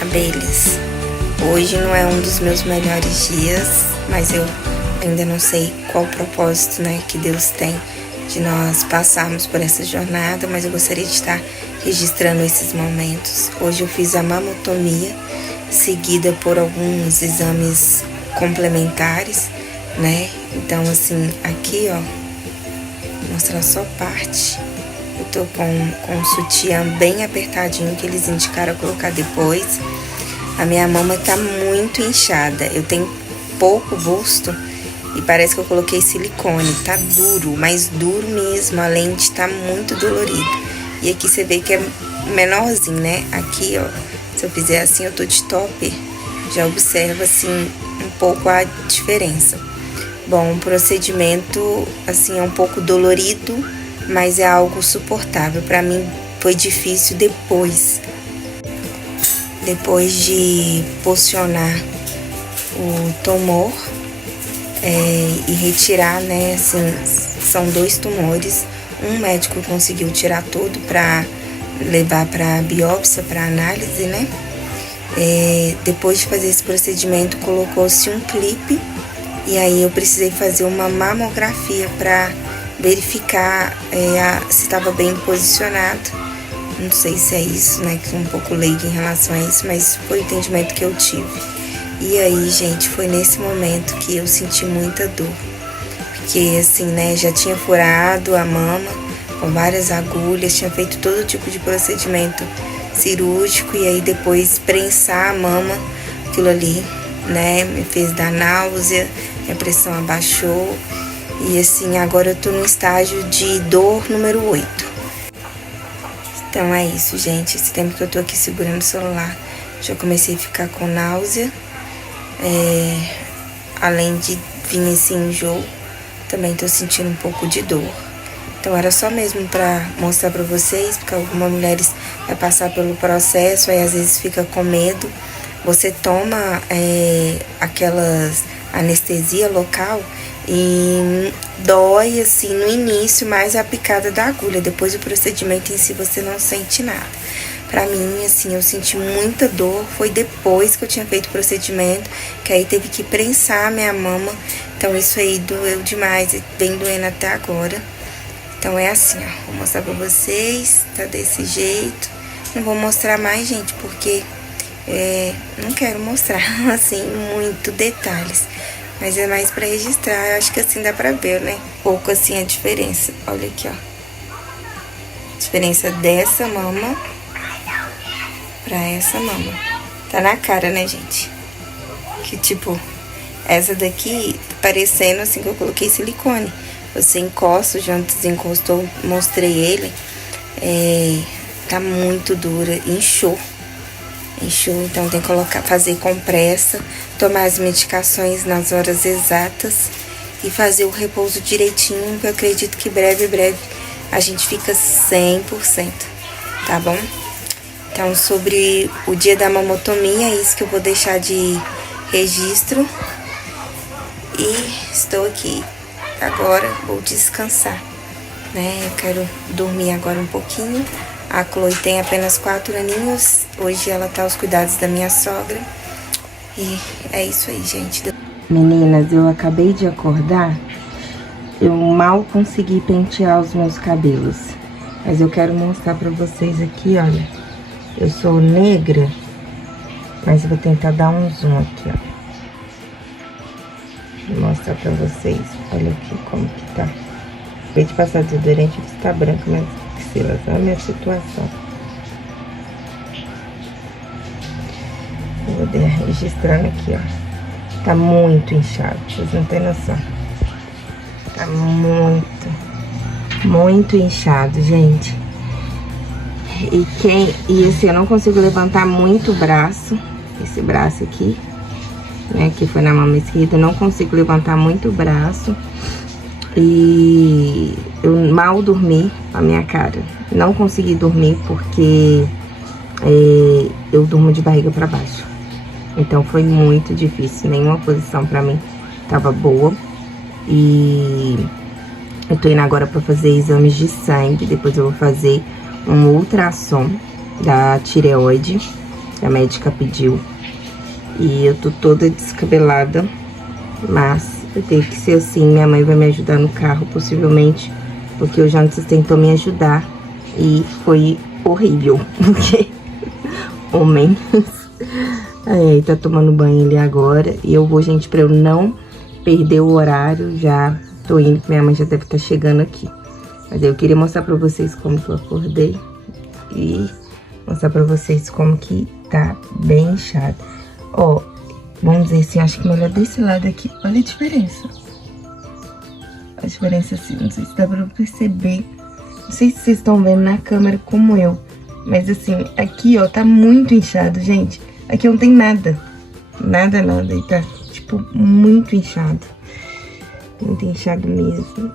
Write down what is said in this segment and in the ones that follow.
abelhas. Hoje não é um dos meus melhores dias, mas eu ainda não sei qual o propósito, né, que Deus tem de nós passarmos por essa jornada, mas eu gostaria de estar registrando esses momentos. Hoje eu fiz a mamotomia, seguida por alguns exames complementares, né? Então, assim, aqui, ó, vou mostrar só parte. Eu tô com um sutiã bem apertadinho, que eles indicaram colocar depois. A minha mama tá muito inchada. Eu tenho pouco busto e parece que eu coloquei silicone. Tá duro, mas duro mesmo. A lente tá muito dolorida. E aqui você vê que é menorzinho, né? Aqui, ó, se eu fizer assim, eu tô de topper. Já observa, assim, um pouco a diferença. Bom, o procedimento, assim, é um pouco dolorido, mas é algo suportável. Pra mim, foi difícil depois de posicionar o tumor e retirar, né, assim, são 2 tumores. Um médico conseguiu tirar tudo pra levar pra biópsia, pra análise, né? Depois de fazer esse procedimento, colocou-se um clipe. E aí eu precisei fazer uma mamografia para verificar se estava bem posicionado. Não sei se é isso, né, que sou um pouco leiga em relação a isso, mas foi o entendimento que eu tive. E aí, gente, foi nesse momento que eu senti muita dor. Porque, assim, né, já tinha furado a mama com várias agulhas, tinha feito todo tipo de procedimento cirúrgico e aí depois prensar a mama, aquilo ali, né, me fez dar náusea, minha pressão abaixou e assim, agora eu tô no estágio de dor número 8. Então é isso, gente, esse tempo que eu tô aqui segurando o celular, já comecei a ficar com náusea, além de vir esse enjoo, também tô sentindo um pouco de dor. Então era só mesmo pra mostrar pra vocês, porque algumas mulheres vai passar pelo processo, aí às vezes fica com medo. Você toma aquelas anestesia local e dói assim no início, mais a picada da agulha. Depois do procedimento em si você não sente nada. Pra mim, assim, eu senti muita dor. Foi depois que eu tinha feito o procedimento, que aí teve que prensar a minha mama. Então isso aí doeu demais, vem doendo até agora. Então é assim, ó, vou mostrar pra vocês, tá desse jeito. Não vou mostrar mais, gente, porque não quero mostrar, assim, muito detalhes. Mas é mais pra registrar, eu acho que assim dá pra ver, né? Pouco assim a diferença. Olha aqui, ó. A diferença dessa mama pra essa mama. Tá na cara, né, gente? Que tipo, essa daqui parecendo assim que eu coloquei silicone. Você encosta, já desencostou, mostrei ele. Tá muito dura, inchou. Então tem que fazer compressa, tomar as medicações nas horas exatas e fazer o repouso direitinho, que eu acredito que breve a gente fica 100%, tá bom? Então, sobre o dia da mamotomia, é isso que eu vou deixar de registro. E estou aqui agora, vou descansar, né? Eu quero dormir agora um pouquinho. A Chloe tem apenas 4 aninhos. Hoje ela tá aos cuidados da minha sogra. E é isso aí, gente. Meninas, eu acabei de acordar. Eu mal consegui pentear os meus cabelos. Mas eu quero mostrar pra vocês aqui, olha. Eu sou negra, mas eu vou tentar dar um zoom aqui, ó. Vou mostrar pra vocês. Olha aqui como que tá. Acabei de passar desodorante, que tá branco, mas axilas, olha a minha situação. Eu vou registrando aqui, ó. Tá muito inchado, vocês não tem noção. Tá muito inchado, gente. E assim, eu não consigo levantar muito o braço, esse braço aqui, né, que foi na mama esquerda, eu não consigo levantar muito o braço. E eu mal dormi a minha cara. Não consegui dormir porque eu durmo de barriga pra baixo. Então foi muito difícil. Nenhuma posição pra mim tava boa. E eu tô indo agora pra fazer exames de sangue. Depois eu vou fazer um ultrassom da tireoide. A médica pediu. E eu tô toda descabelada, mas vai ter que ser assim. Minha mãe vai me ajudar no carro, possivelmente, porque o Jonas tentou me ajudar e foi horrível, porque homem. Aí, tá tomando banho ali agora. E eu vou, gente, pra eu não perder o horário, já tô indo, minha mãe já deve estar chegando aqui. Mas eu queria mostrar pra vocês como que eu acordei e mostrar pra vocês como que tá bem inchado. Ó, vamos dizer assim, acho que melhor desse lado aqui. Olha a diferença. A diferença assim, não sei se dá pra perceber. Não sei se vocês estão vendo na câmera como eu. Mas assim, aqui ó, tá muito inchado, gente. Aqui não tem nada. Nada. E tá, tipo, muito inchado. Muito inchado mesmo.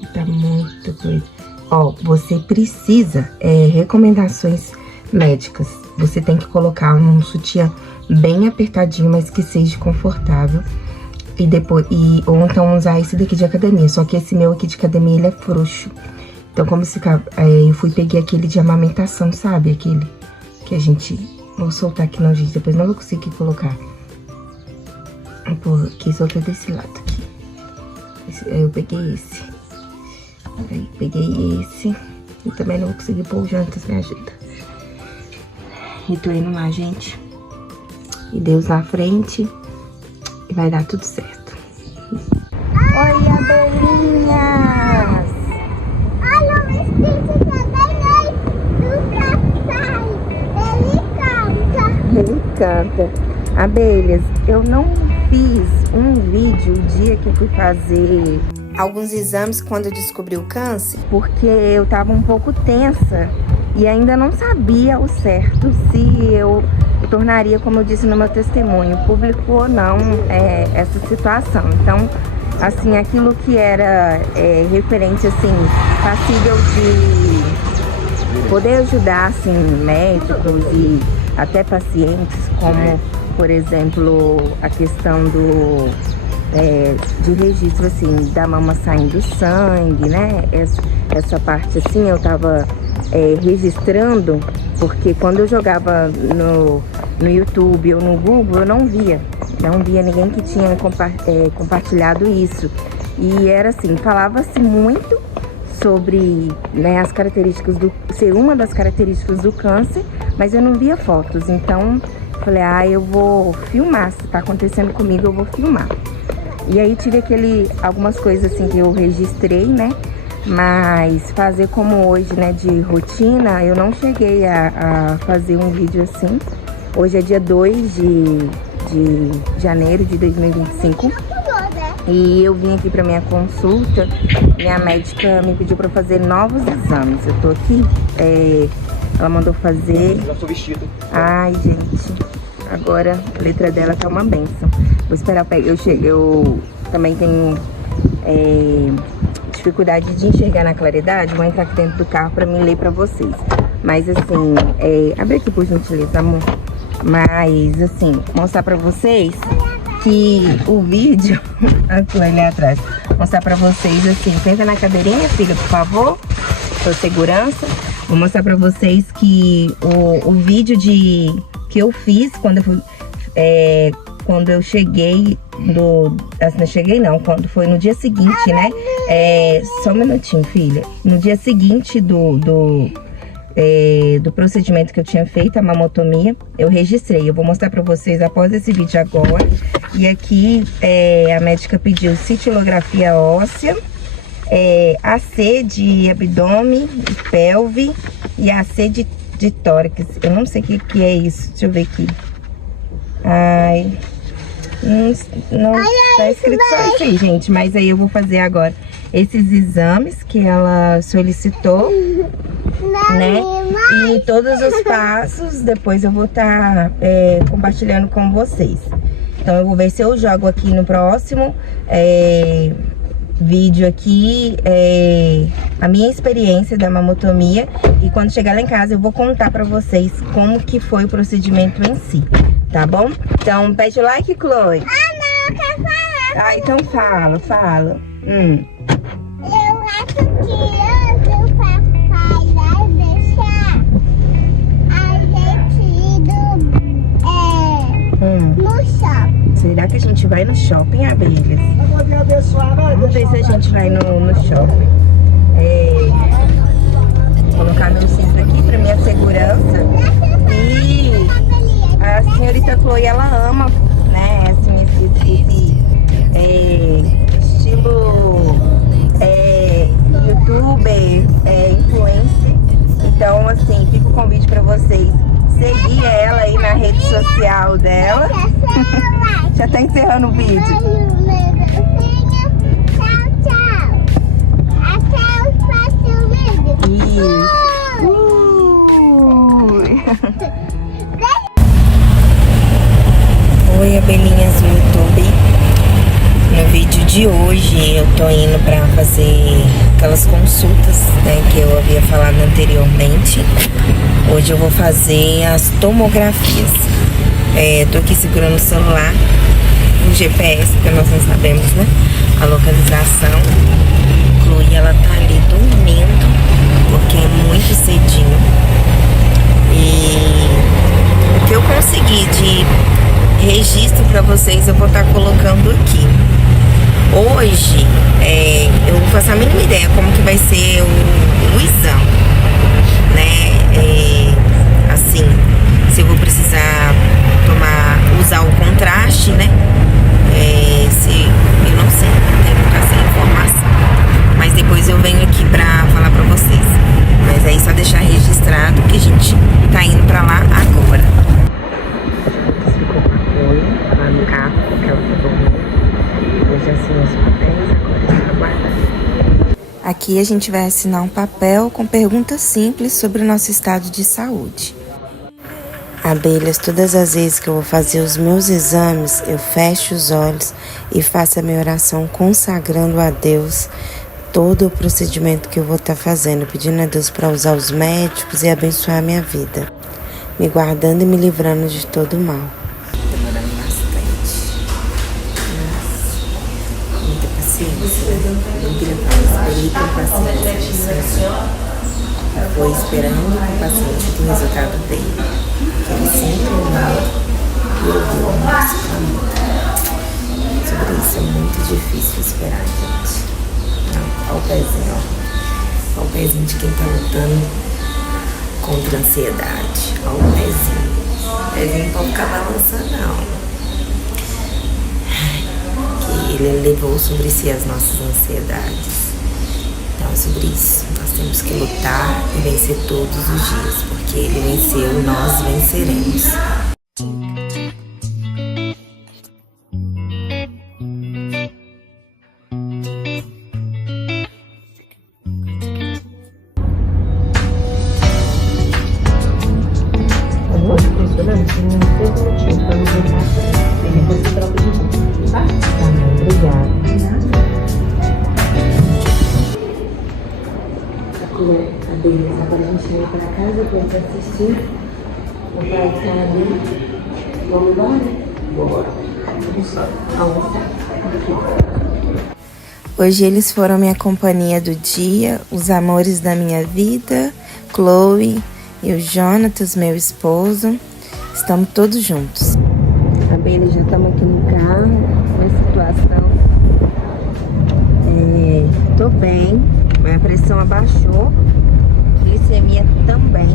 E tá muito coisa. Ó, você precisa, recomendações médicas. Você tem que colocar um sutiã bem apertadinho, mas que seja confortável. E depois, ou então usar esse daqui de academia. Só que esse meu aqui de academia, ele é frouxo. Então, como se eu peguei aquele de amamentação, sabe? Aquele que a gente... Vou soltar aqui não, gente. Depois não vou conseguir colocar. Vou aqui, soltar desse lado aqui. Eu peguei esse. Aí, peguei esse. E também não vou conseguir pôr o Jantas, me ajuda. E tô indo lá, gente. E Deus na frente. E vai dar tudo certo. Oi, abelhinhas! Olha o espírito também, do papai. Ele canta. Abelhas, eu não fiz um vídeo o dia que eu fui fazer alguns exames quando eu descobri o câncer, porque eu tava um pouco tensa e ainda não sabia ao certo se eu tornaria, como eu disse no meu testemunho, público ou não essa situação. Então, assim, aquilo que era referente, assim, passível de poder ajudar, assim, médicos e até pacientes, como, por exemplo, a questão de registro, assim, da mama saindo sangue, né? Essa parte, assim, eu tava registrando, porque quando eu jogava no YouTube ou no Google, eu não via ninguém que tinha compartilhado isso. E era assim, falava-se muito sobre, né, as características ser uma das características do câncer, mas eu não via fotos. Então, falei, eu vou filmar, se tá acontecendo comigo, eu vou filmar. E aí tive algumas coisas assim que eu registrei, né? Mas fazer como hoje, né, de rotina, eu não cheguei a fazer um vídeo assim. Hoje é dia 2 de janeiro de 2025. E eu vim aqui pra minha consulta. Minha médica me pediu pra fazer novos exames. Eu tô aqui, ela mandou fazer. Já sou vestido. Ai, gente, agora a letra dela tá uma benção. Vou esperar, eu também tenho dificuldade de enxergar na claridade. Vou entrar aqui dentro do carro pra me ler pra vocês. Mas assim, abre aqui por gentileza, amor. Mas assim, mostrar pra vocês que o vídeo... ali atrás. Mostrar pra vocês assim, senta na cadeirinha, filha, por favor, por segurança. Vou mostrar pra vocês que o vídeo que eu fiz quando eu cheguei quando foi no dia seguinte, né? Só um minutinho, filha. No dia seguinte do procedimento que eu tinha feito, a mamotomia, eu registrei. Eu vou mostrar pra vocês após esse vídeo agora. E aqui a médica pediu cintilografia óssea, AC de abdômen e pelve e AC de tórax. Eu não sei o que é isso. Deixa eu ver aqui. Ai, não tá escrito só isso aí, gente. Mas aí eu vou fazer agora esses exames que ela solicitou, né? E todos os passos depois eu vou estar compartilhando com vocês. Então eu vou ver se eu jogo aqui no próximo vídeo aqui a minha experiência da mamotomia. E quando chegar lá em casa eu vou contar pra vocês como que foi o procedimento em si, tá bom? Então pede o like, Chloe. Não, eu quero falar. Ah, então fala. Eu acho que antes o papai vai deixar gente vai no shopping, abelhas. Vamos ver se a gente vai no shopping. Vou colocar meu cinto aqui pra minha segurança. E a senhorita Chloe, ela ama, né, assim, esse estilo youtuber, influencer. Então, assim, fica o convite pra vocês seguir ela aí na rede social dela. Já tá encerrando o vídeo. Tchau, tchau. Até o próximo vídeo. Oi, abelhinhas do YouTube. No vídeo de hoje eu tô indo pra fazer aquelas consultas, né, que eu havia falado anteriormente. Hoje eu vou fazer as tomografias. Tô aqui segurando o celular, o GPS, porque nós não sabemos, né, a localização. Chloe, ela tá ali dormindo, porque é muito cedinho. E o que eu consegui de registro pra vocês eu vou estar colocando aqui. Hoje eu vou fazer a mínima ideia como que vai ser o exame, né? Assim, se eu vou precisar usar o contraste, né? Eu não sei, tenho que ficar sem informação. Mas depois eu venho aqui pra falar pra vocês. Mas aí só deixar registrado que a gente tá indo pra lá agora. Lá no carro, porque ela tá dormindo. Eu já assinei os papéis, agora está aguardando. Aqui a gente vai assinar um papel com perguntas simples sobre o nosso estado de saúde. Abelhas, todas as vezes que eu vou fazer os meus exames, eu fecho os olhos e faço a minha oração consagrando a Deus todo o procedimento que eu vou estar fazendo, pedindo a Deus para usar os médicos e abençoar a minha vida, me guardando e me livrando de todo o mal. Demorando bastante. Nossa, muita paciência. Eu queria falar, esperei com paciência. Foi esperando com paciência que o resultado dele. Ele sempre mal e ouviu o nosso clamor. Sobre isso é muito difícil esperar, gente. Olha o pezinho, ó. Olha o pezinho de quem tá lutando contra a ansiedade. Olha o pezinho. O pezinho não pode ficar balançando, não. Que ele levou sobre si as nossas ansiedades. Então é sobre isso. Nós temos que lutar e vencer todos os dias. Porque ele venceu, nós venceremos. Agora a gente veio para casa para assistir. O pai está ali. Vamos embora? Bora. Almoçar. Hoje eles foram minha companhia do dia, os amores da minha vida, Chloe e o Jonatas, meu esposo. Estamos todos juntos. A Bela, já estamos aqui no carro, com a situação. Tô bem, minha pressão abaixou. Glicemia também.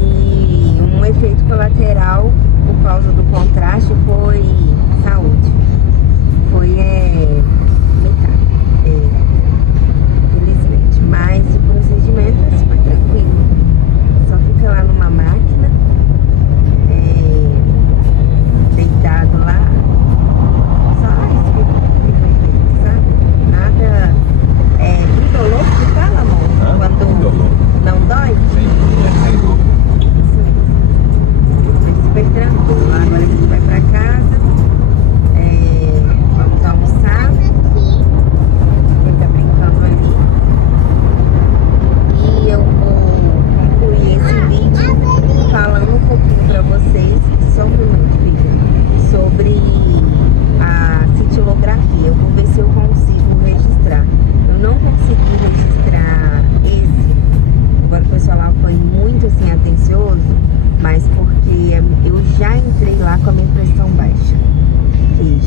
E um efeito colateral por causa do contraste foi saúde. Foi metade, infelizmente. Mas o procedimento é super tranquilo. Só fica lá numa máquina, deitado lá. Só isso que fica feito, sabe? Nada indolor.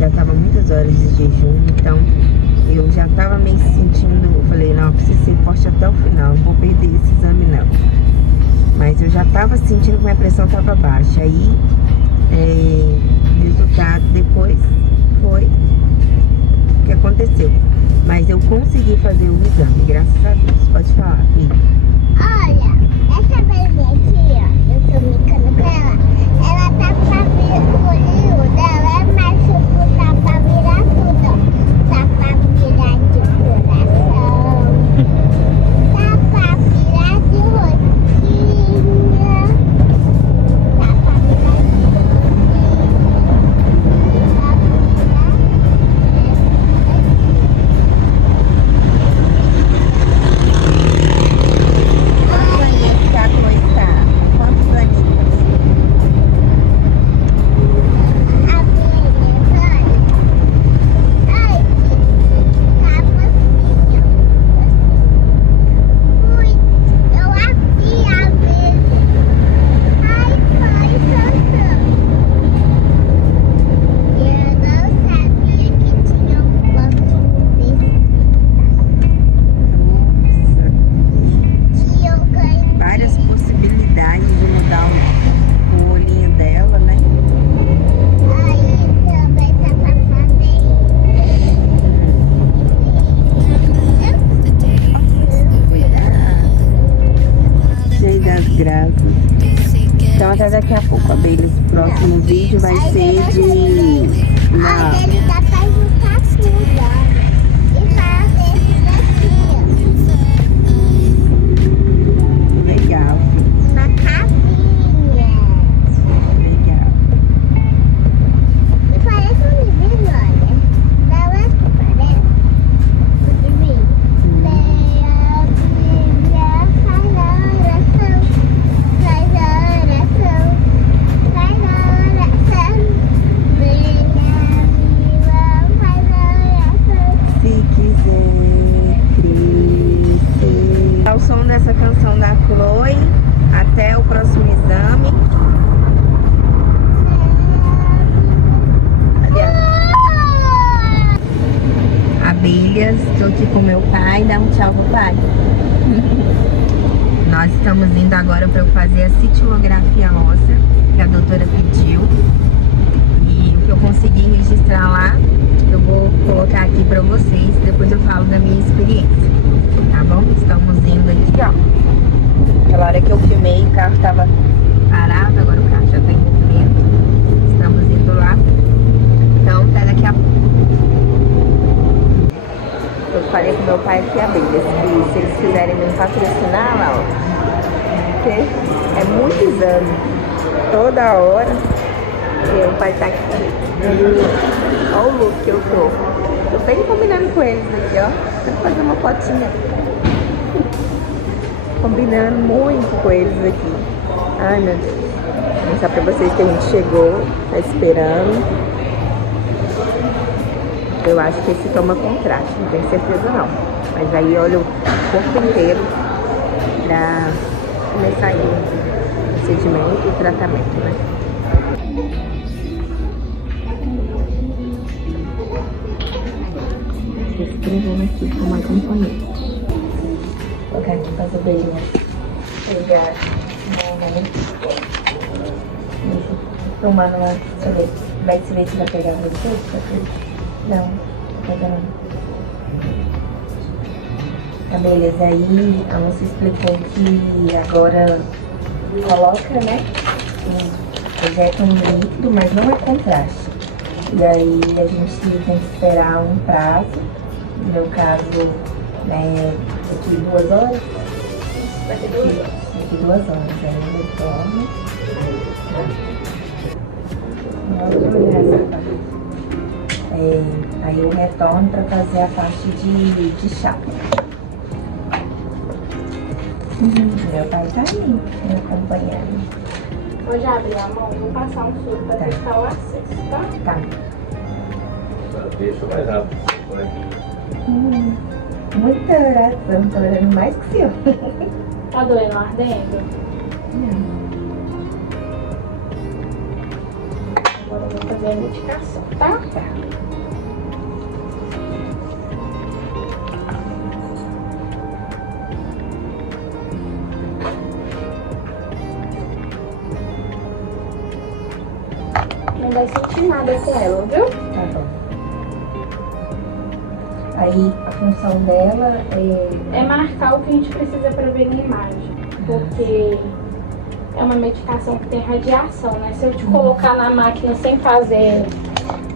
já tava muitas horas de jejum, então eu já tava meio sentindo, eu falei, não, eu preciso ser forte até o final, não vou perder esse exame não. Mas eu já tava sentindo que minha pressão tava baixa. Aí, o resultado depois foi o que aconteceu. Mas eu consegui fazer o exame, graças a Deus. Pode falar, filha. Olha, essa belinha aqui, ó, eu tô brincando com ela. Ela tá pra virar, o olhinho dela é mais tipo, tá pra virar tudo, ó. Tá pra virar de coração, tá pra virar de rosinha, tá pra virar de rosinha, tá pra virar Quantos aninhos que a Chloe está? Quantos aninhos? a beleza. Ai, tava assim, ó. Fui, eu abri a abelha. Ai, foi soltando. Eu não sabia que tinha um banco desse. Nossa, E eu ganhei. várias possibilidades de mudar o olhinho dela, né? Aí também tá pra fazer. Cheio das graças. Então até daqui a pouco, abelhas. O próximo vídeo vai ser de A dele dá pra juntar tudo, olha. E fazer isso daqui, legal, ó. Uma casinha. legal. E parece um livrinho, olha. Não é que parece? O livrinho. Leia a Bíblia, faz a oração. Faz a oração. Faz a oração. Leia a Bíblia, faz a oração. Se quiser crescer. Ao som dessa canção da Chloe, até o próximo exame. Abelhas, estou aqui com meu pai. Dá um tchau pro pai. Nós estamos indo agora para eu fazer a cintilografia óssea que a doutora pediu. E o que eu consegui registrar lá, eu vou colocar aqui para vocês. Depois eu falo da minha experiência, tá bom? Estamos indo aqui, ó. Aquela hora que eu filmei, o carro estava parado, agora o carro já está em movimento. Estamos indo lá. Então, até daqui a pouco. Eu falei com meu pai aqui, abelhas, que se eles quiserem me patrocinar lá, ó. Porque é muito exame. Toda hora. E meu pai tá aqui. Olha o look que eu tô. Tô bem combinando com eles aqui, ó. Vou fazer uma fotinha. Combinando muito com eles aqui. Ai, meu Deus. Vou mostrar pra vocês que a gente chegou. Tá esperando. Eu acho que esse toma contraste, não tenho certeza não. Mas aí olha o corpo inteiro pra começar aí o procedimento e o tratamento, né? Escrevendo aqui como acompanhante. Vou colocar aqui para as ovelhinhas pegar o momento. Tomando uma. Deixa eu ver. Vai se ver se vai pegar você? Não, pegando. Abelhas, aí a moça explicou que agora coloca, né? Injeta um líquido, mas não é contraste. E aí a gente tem que esperar um prazo. No meu caso, daqui 2 horas. Daqui 2 horas, aí eu retorno. Aí eu retorno para fazer a parte de chapa. Meu pai tá aí, me acompanhando. Hoje abri a mão, vou passar um soro para testar o acesso, tá? Tá. Deixa mais rápido. Muita oração, tô orando mais que o senhor. Tá doendo, ardendo? Não. Agora eu vou fazer fazer a medicação, tá? Não vai sentir nada com ela, viu? Tá bom. Aí a função dela é marcar o que a gente precisa para ver na imagem, porque é uma medicação que tem radiação, né? Se eu te colocar na máquina sem fazer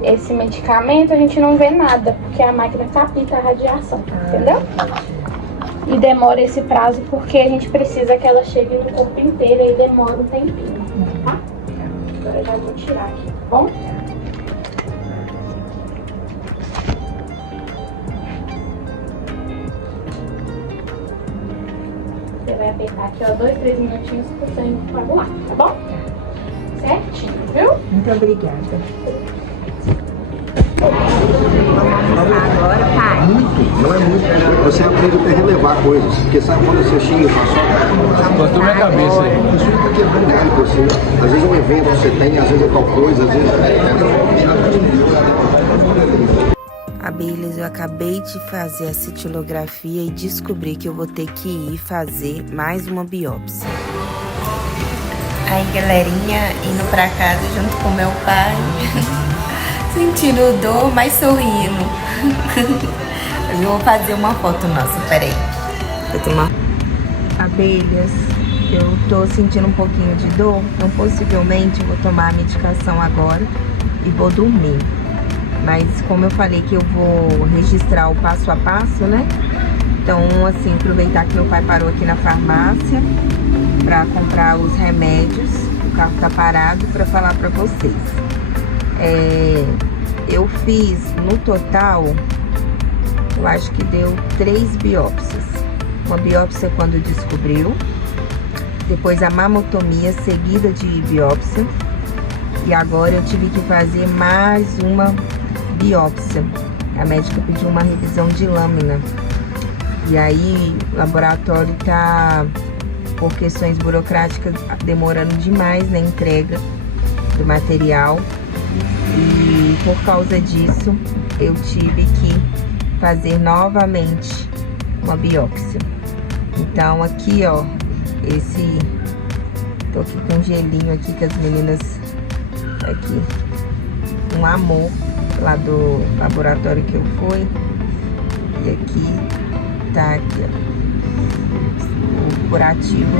esse medicamento, a gente não vê nada, porque a máquina capta a radiação, entendeu? E demora esse prazo porque a gente precisa que ela chegue no corpo inteiro e demora um tempinho, tá? Agora eu já vou tirar aqui, tá bom? Você vai apertar aqui, ó, 2, 3 minutinhos pro sangue coagular, tá bom? Certinho, viu? Muito obrigada. Agora, pai. Não é muito. Você aprende até a relevar coisas. Porque sabe quando você xinga com a sogra? Botou minha cabeça aí. A pessoa tá quebrando galho com você. Às vezes é um evento que você tem, às vezes é tal coisa, às vezes Abelhas, eu acabei de fazer a cintilografia e descobri que eu vou ter que ir fazer mais uma biópsia. Aí, galerinha, indo pra casa junto com meu pai, sentindo dor, mas sorrindo. Eu vou fazer uma foto nossa, peraí. Vou tomar. Abelhas, eu tô sentindo um pouquinho de dor, então possivelmente eu vou tomar a medicação agora e vou dormir. Mas como eu falei que eu vou registrar o passo a passo, né? Então, assim, aproveitar que meu pai parou aqui na farmácia pra comprar os remédios. O carro tá parado pra falar pra vocês. Eu fiz, no total, eu acho que deu 3 biópsias. Uma biópsia quando descobriu, depois a mamotomia seguida de biópsia. E agora eu tive que fazer mais uma biópsia. A médica pediu uma revisão de lâmina. E aí o laboratório tá, por questões burocráticas, demorando demais na entrega do material. E por causa disso, eu tive que fazer novamente uma biópsia. Então aqui, ó, tô aqui com um gelinho aqui que as meninas aqui, um amor lá do laboratório que eu fui. E aqui tá aqui, ó, o curativo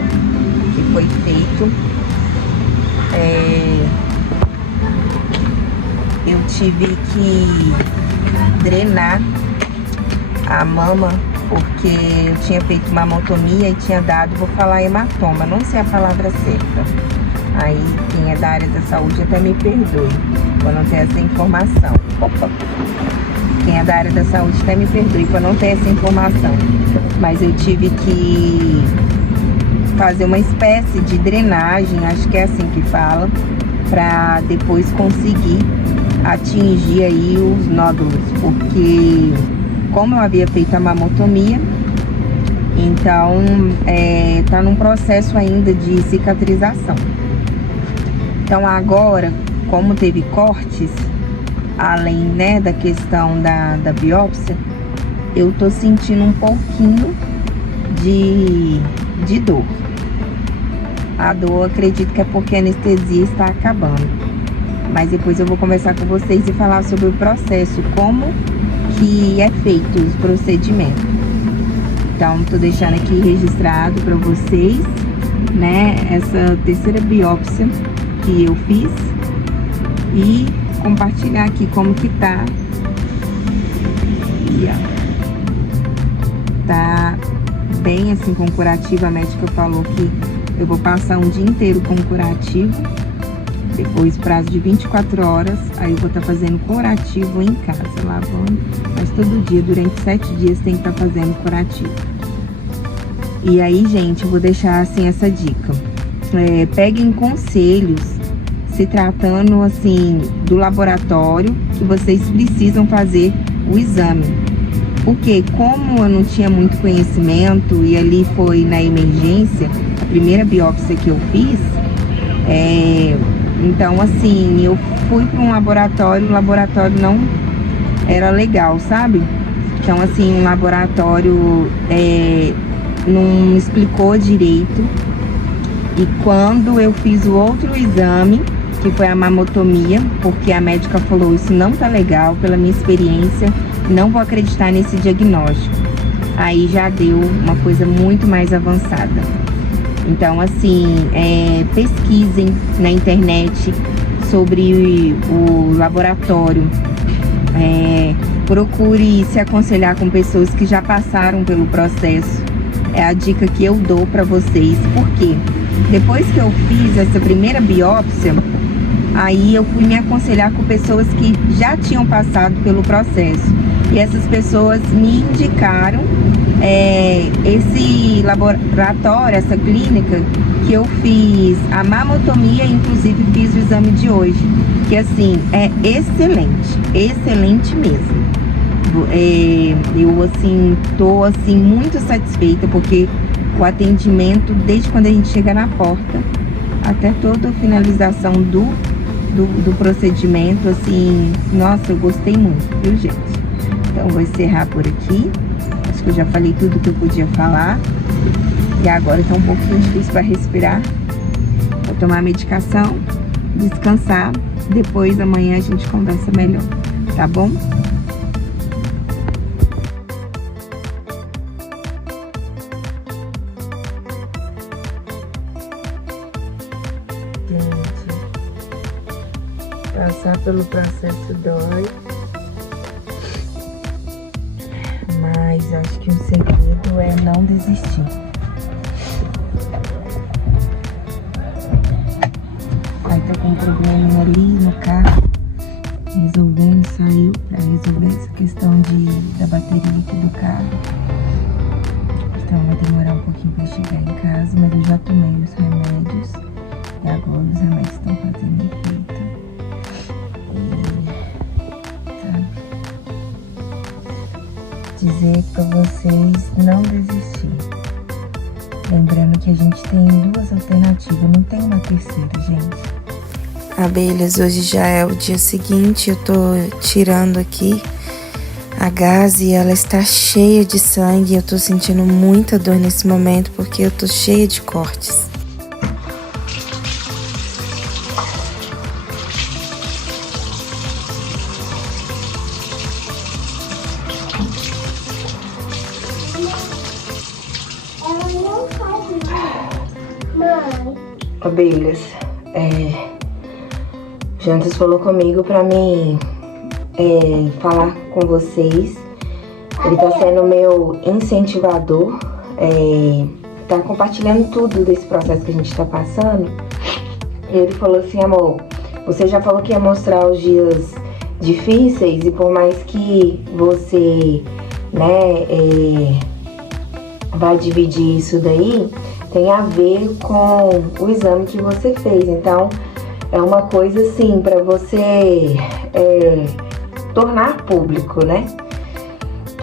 que foi feito. Eu tive que drenar a mama porque eu tinha feito mamotomia e tinha dado, vou falar hematoma, não sei a palavra certa. Aí quem é da área da saúde até me perdoe, por não ter essa informação. Opa. Quem é da área da saúde até me perdoe por não ter essa informação. Mas eu tive que fazer uma espécie de drenagem, acho que é assim que fala, para depois conseguir atingir aí os nódulos, porque como eu havia feito a mamotomia, então tá num processo ainda de cicatrização. Então agora, como teve cortes, além, né, da questão da biópsia, eu tô sentindo um pouquinho de dor. A dor, acredito que é porque a anestesia está acabando. Mas depois eu vou conversar com vocês e falar sobre o processo, como que é feito os procedimentos. Então, tô deixando aqui registrado para vocês, né, essa terceira biópsia que eu fiz e compartilhar aqui como que tá. E, ó, tá bem assim com curativo. A médica falou que eu vou passar um dia inteiro com curativo, depois prazo de 24 horas, aí eu vou estar fazendo curativo em casa, lavando, mas todo dia, durante 7 dias tem que estar fazendo curativo. E aí, gente, eu vou deixar assim essa dica. Peguem conselhos, se tratando assim do laboratório, que vocês precisam fazer o exame. Porque como eu não tinha muito conhecimento e ali foi na emergência, a primeira biópsia que eu fiz, Então, assim, eu fui para um laboratório, o laboratório não era legal, sabe? Então, assim, o laboratório não explicou direito. E quando eu fiz o outro exame, que foi a mamotomia, porque a médica falou, isso não tá legal, pela minha experiência, não vou acreditar nesse diagnóstico. Aí já deu uma coisa muito mais avançada. Então, assim, pesquisem na internet sobre o laboratório. Procure se aconselhar com pessoas que já passaram pelo processo. É a dica que eu dou para vocês. Por quê? Depois que eu fiz essa primeira biópsia, aí eu fui me aconselhar com pessoas que já tinham passado pelo processo. E essas pessoas me indicaram esse laboratório, essa clínica, que eu fiz a mamotomia, inclusive fiz o exame de hoje. Que assim, é excelente mesmo. Eu assim, tô assim muito satisfeita, porque o atendimento, desde quando a gente chega na porta até toda a finalização do procedimento, assim, nossa, eu gostei muito, viu, gente? Então, vou encerrar por aqui. Acho que eu já falei tudo que eu podia falar. E agora tá um pouquinho difícil para respirar. Vou tomar a medicação, descansar. Depois, amanhã, a gente conversa melhor, tá bom? Passar pelo processo dói, mas acho que o segredo é não desistir. Aí tô com um probleminha ali no carro, saiu pra resolver essa questão da bateria aqui do carro. Então vai demorar um pouquinho pra chegar em casa, mas eu já tomei os remédios e agora os remédios estão fazendo efeito. Dizer para vocês não desistir. Lembrando que a gente tem duas alternativas, não tem uma terceira, gente. Abelhas, hoje já é o dia seguinte, eu tô tirando aqui a gase e ela está cheia de sangue. Eu tô sentindo muita dor nesse momento porque eu tô cheia de cortes. Abelhas, Jantas falou comigo pra mim falar com vocês. Ele tá sendo meu incentivador, tá compartilhando tudo desse processo que a gente tá passando. Ele falou assim, amor, você já falou que ia mostrar os dias difíceis e por mais que você, vai dividir isso daí, tem a ver com o exame que você fez. Então, é uma coisa assim, para você tornar público, né?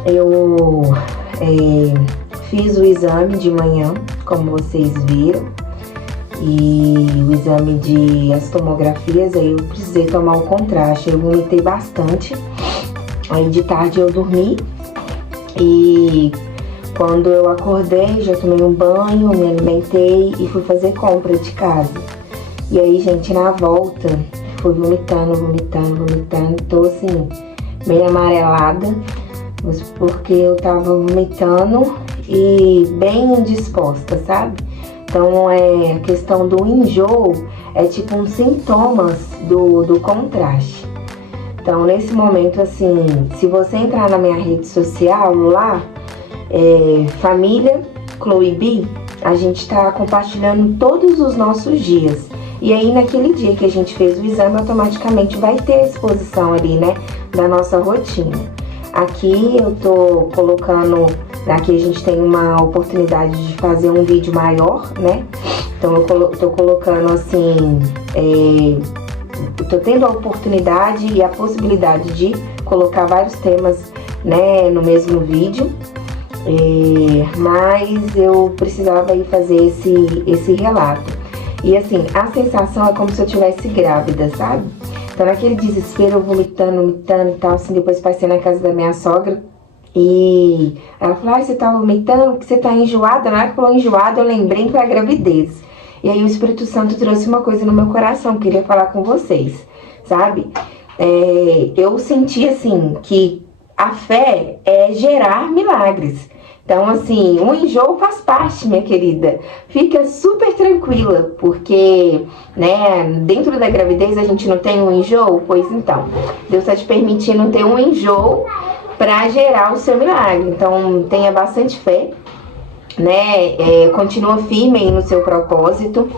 Eu fiz o exame de manhã, como vocês viram, e o exame as tomografias, aí eu precisei tomar o contraste. Eu vomitei bastante, aí de tarde eu dormi e quando eu acordei, já tomei um banho, me alimentei e fui fazer compra de casa. E aí, gente, na volta, fui vomitando. Tô assim, meio amarelada, porque eu tava vomitando e bem indisposta, sabe? Então, a questão do enjoo é tipo um sintomas do contraste. Então, nesse momento, assim, se você entrar na minha rede social lá, Família Chloe B, a gente tá compartilhando todos os nossos dias. E aí, naquele dia que a gente fez o exame, automaticamente vai ter a exposição ali, né, da nossa rotina. Aqui eu tô colocando, aqui a gente tem uma oportunidade de fazer um vídeo maior, né? Então eu tô colocando assim, tô tendo a oportunidade e a possibilidade de colocar vários temas, né, no mesmo vídeo. Mas eu precisava aí fazer esse relato. E assim, a sensação é como se eu estivesse grávida, sabe? Então naquele desespero, eu vomitando e tal, assim, depois passei na casa da minha sogra. E ela falou, você tá vomitando, que você tá enjoada? Na hora que falou enjoada, eu lembrei que foi a gravidez. E aí o Espírito Santo trouxe uma coisa no meu coração, queria falar com vocês, sabe? Eu senti assim, que a fé é gerar milagres. Então assim, o enjoo faz parte, minha querida. Fica super tranquila, porque, né, dentro da gravidez a gente não tem um enjoo? Pois então, Deus está te permitindo ter um enjoo para gerar o seu milagre. Então tenha bastante fé, né? Continua firme aí no seu propósito.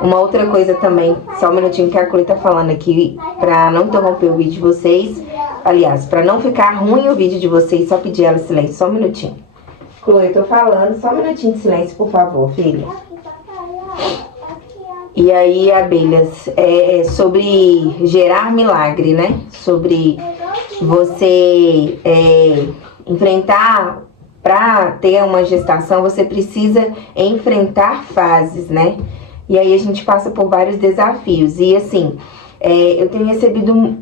Uma outra coisa também, só um minutinho que a Chloe tá falando aqui, para não interromper o vídeo de vocês, aliás, para não ficar ruim o vídeo de vocês, só pedir ela silêncio, só um minutinho. Chloe, eu tô falando, só um minutinho de silêncio, por favor, filha. E aí, abelhas, sobre gerar milagre, né? Sobre você enfrentar, para ter uma gestação, você precisa enfrentar fases, né? E aí a gente passa por vários desafios. E assim, eu tenho recebido,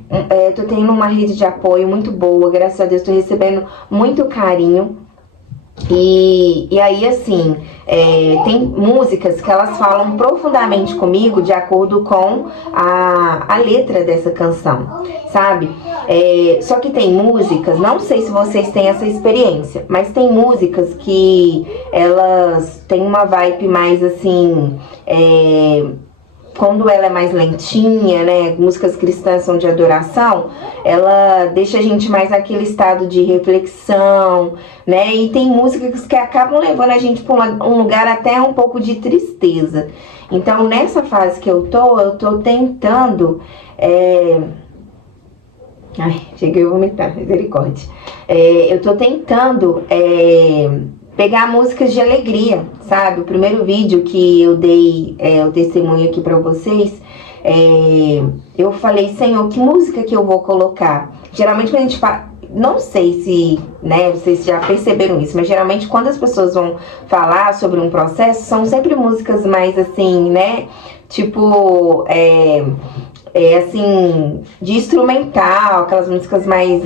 tô tendo uma rede de apoio muito boa, graças a Deus, tô recebendo muito carinho. E aí, assim, tem músicas que elas falam profundamente comigo de acordo com a letra dessa canção, sabe? Só que tem músicas, não sei se vocês têm essa experiência, mas tem músicas que elas têm uma vibe mais assim, quando ela é mais lentinha, né, músicas cristãs são de adoração, ela deixa a gente mais naquele estado de reflexão, né, e tem músicas que acabam levando a gente para um lugar até um pouco de tristeza. Então, nessa fase que eu tô tentando, ai, cheguei a vomitar, misericórdia. Eu tô tentando pegar músicas de alegria, sabe? O primeiro vídeo que eu dei o testemunho aqui pra vocês, eu falei, Senhor, que música que eu vou colocar? Geralmente quando a gente fala, não sei se, né, vocês já perceberam isso, mas geralmente quando as pessoas vão falar sobre um processo, são sempre músicas mais assim, né? Tipo, assim, de instrumental, aquelas músicas mais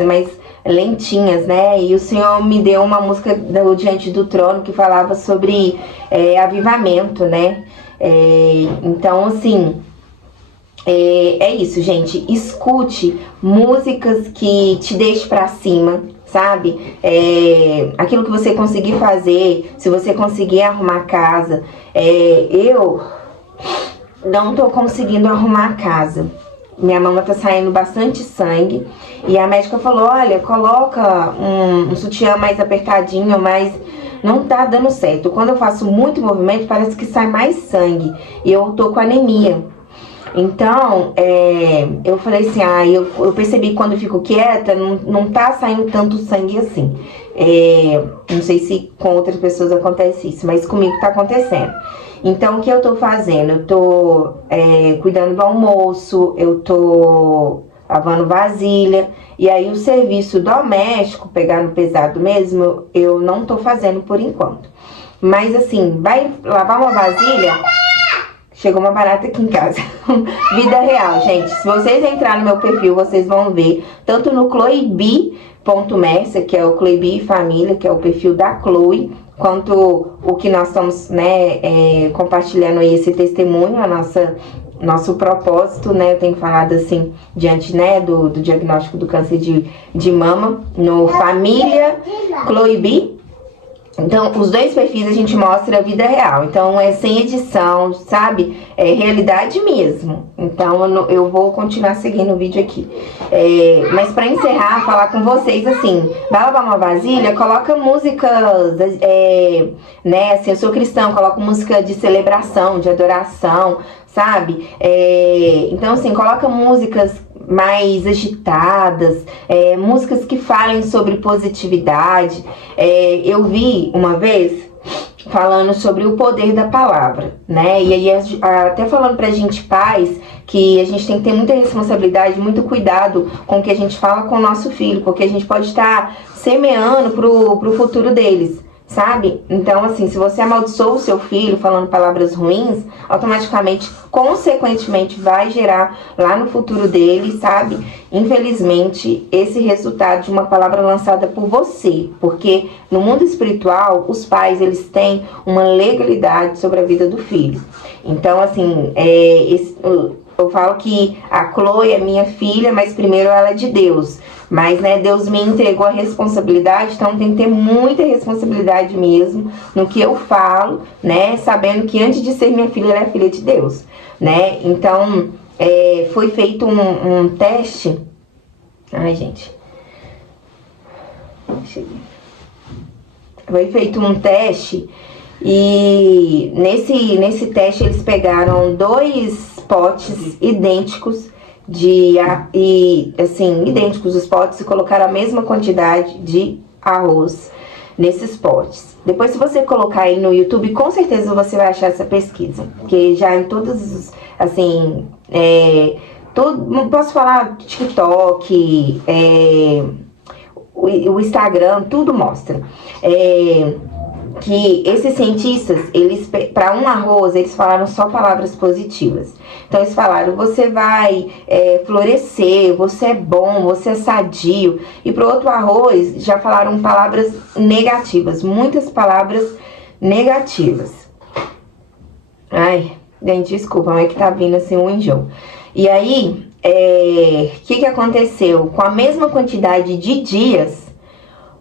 lentinhas, né? E o Senhor me deu uma música do Diante do Trono que falava sobre avivamento, né? Então, assim, é isso, gente. Escute músicas que te deixem pra cima, sabe? Aquilo que você conseguir fazer, se você conseguir arrumar a casa. Eu não tô conseguindo arrumar a casa. Minha mama tá saindo bastante sangue. E a médica falou, olha, coloca um sutiã mais apertadinho, mas não tá dando certo. Quando eu faço muito movimento, parece que sai mais sangue. E eu tô com anemia. Então, eu falei assim, eu percebi que quando eu fico quieta, não tá saindo tanto sangue assim. Não sei se com outras pessoas acontece isso, mas comigo tá acontecendo. Então, o que eu tô fazendo? Eu tô cuidando do almoço, eu tô lavando vasilha. E aí, o serviço doméstico, pegar no pesado mesmo, eu não tô fazendo por enquanto. Mas, assim, vai lavar uma vasilha... Chegou uma barata aqui em casa. Vida real, gente. Se vocês entrarem no meu perfil, vocês vão ver. Tanto no chloeb.mercer, que é o Chloe Família, que é o perfil da Chloe, quanto o que nós estamos, né, compartilhando aí esse testemunho, nosso propósito, né? Eu tenho falado assim, diante, né, do diagnóstico do câncer de mama, no Família Chloe. Então, os dois perfis a gente mostra a vida real. Então, sem edição, sabe? É realidade mesmo. Então, eu vou continuar seguindo o vídeo aqui. Mas pra encerrar, falar com vocês, assim, vai lavar uma vasilha, coloca músicas, né? Assim, eu sou cristã, coloco música de celebração, de adoração, sabe? Então, assim, coloca músicas mais agitadas, músicas que falem sobre positividade. Eu vi uma vez falando sobre o poder da palavra, né? E aí até falando pra gente, pais, que a gente tem que ter muita responsabilidade, muito cuidado com o que a gente fala com o nosso filho, porque a gente pode estar semeando pro futuro deles, sabe? Então, assim, se você amaldiçoa o seu filho falando palavras ruins, automaticamente, consequentemente, vai gerar lá no futuro dele, sabe? Infelizmente, esse resultado de uma palavra lançada por você. Porque no mundo espiritual, os pais, eles têm uma legalidade sobre a vida do filho. Então, assim, eu falo que a Chloe é minha filha, mas primeiro ela é de Deus. Mas, né, Deus me entregou a responsabilidade, então tem que ter muita responsabilidade mesmo no que eu falo, né, sabendo que antes de ser minha filha, ela é filha de Deus, né. Então, foi feito um teste. Ai, gente. Foi feito um teste e nesse teste eles pegaram 2 potes idênticos idênticos os potes, e colocaram a mesma quantidade de arroz nesses potes. Depois, se você colocar aí no YouTube, com certeza você vai achar essa pesquisa, porque já em todos, assim, não posso falar TikTok, o Instagram, tudo mostra. Que esses cientistas, eles, para um arroz, eles falaram só palavras positivas. Então, eles falaram, você vai florescer, você é bom, você é sadio. E para o outro arroz, já falaram palavras negativas, muitas palavras negativas. Ai, gente, desculpa, mas é que tá vindo assim um enjoo. E aí, o que aconteceu? Com a mesma quantidade de dias,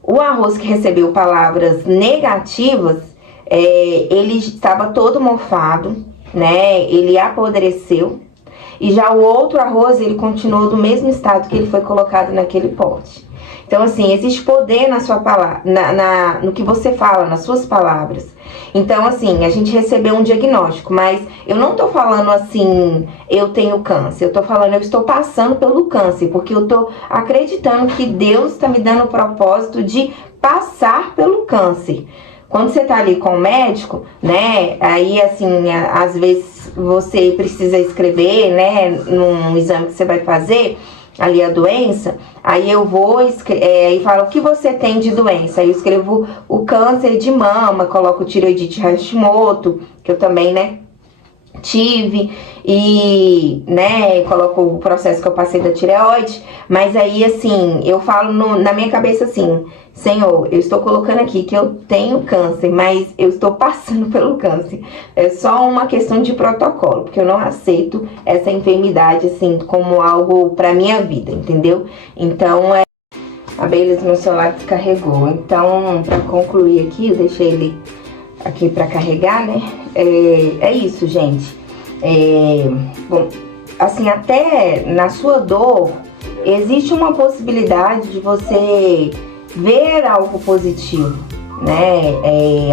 o arroz que recebeu palavras negativas, ele estava todo mofado, né? Ele apodreceu. E já o outro arroz, ele continuou do mesmo estado que ele foi colocado naquele pote. Então, assim, existe poder na sua palavra, no que você fala, nas suas palavras. Então, assim, a gente recebeu um diagnóstico, mas eu não tô falando assim, eu tenho câncer. Eu tô falando, eu estou passando pelo câncer, porque eu tô acreditando que Deus está me dando o propósito de passar pelo câncer. Quando você tá ali com o médico, né, aí, assim, às vezes você precisa escrever, né, num exame que você vai fazer, ali a doença, aí eu vou e falo o que você tem de doença, aí eu escrevo o câncer de mama, coloco tireoidite Hashimoto, que eu também, né, tive, e, né, coloco o processo que eu passei da tireoide, mas aí, assim, eu falo na minha cabeça assim, Senhor, eu estou colocando aqui que eu tenho câncer, mas eu estou passando pelo câncer. É só uma questão de protocolo, porque eu não aceito essa enfermidade, assim, como algo pra minha vida, entendeu? Então, beleza, meu celular descarregou. Então, pra concluir aqui, eu deixei ele aqui pra carregar, né? É isso, gente. Bom, assim, até na sua dor, existe uma possibilidade de você ver algo positivo, né?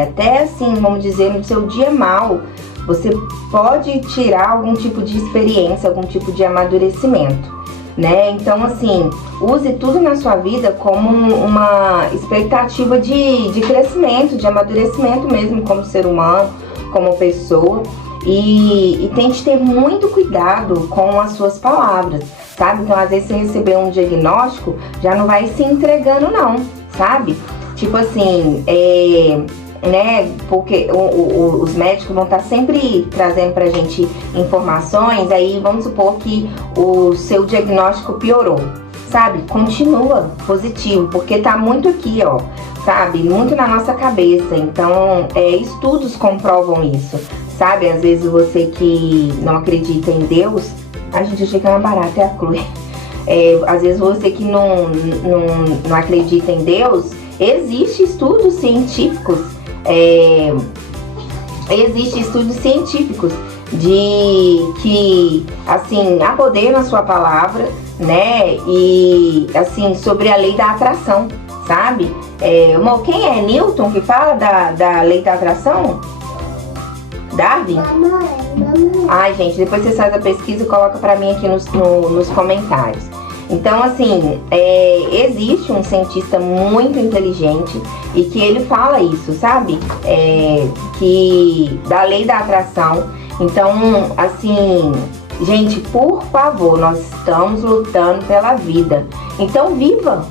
Até assim, vamos dizer, no seu dia mal, você pode tirar algum tipo de experiência, algum tipo de amadurecimento, né? Então, assim, use tudo na sua vida como uma expectativa de crescimento, de amadurecimento mesmo, como ser humano, como pessoa. E tente ter muito cuidado com as suas palavras, sabe? Então, às vezes, você receber um diagnóstico, já não vai se entregando, não, sabe? Tipo assim, né? Porque os médicos vão estar sempre trazendo pra gente informações, aí vamos supor que o seu diagnóstico piorou, sabe? Continua positivo, porque tá muito aqui, ó, sabe? Muito na nossa cabeça. Então, estudos comprovam isso, sabe? Às vezes você que não acredita em Deus, a gente achei que era uma barata, é a Chloe. Às vezes você que não acredita em Deus, existem estudos científicos, de que, assim, há poder na sua palavra, né? E, assim, sobre a lei da atração, sabe? Quem é Newton que fala da lei da atração? Darwin? Ai, gente, depois você faz a pesquisa e coloca pra mim aqui nos comentários. Então, assim, existe um cientista muito inteligente e que ele fala isso, sabe? Que da lei da atração. Então, assim, gente, por favor, nós estamos lutando pela vida. Então, viva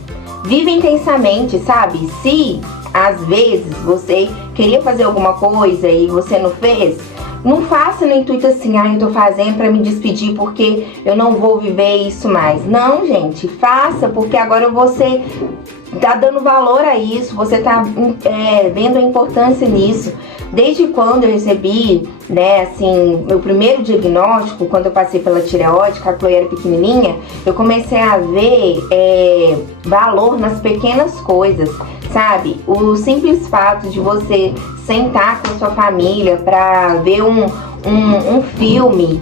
intensamente, sabe? Se às vezes você queria fazer alguma coisa e você não fez, não faça no intuito assim, eu tô fazendo pra me despedir porque eu não vou viver isso mais. Não, gente, faça porque agora você tá dando valor a isso, você tá vendo a importância nisso. Desde quando eu recebi, né, assim, meu primeiro diagnóstico, quando eu passei pela tireoide, que a Chloe era pequenininha, eu comecei a ver valor nas pequenas coisas, sabe? O simples fato de você sentar com a sua família pra ver um filme,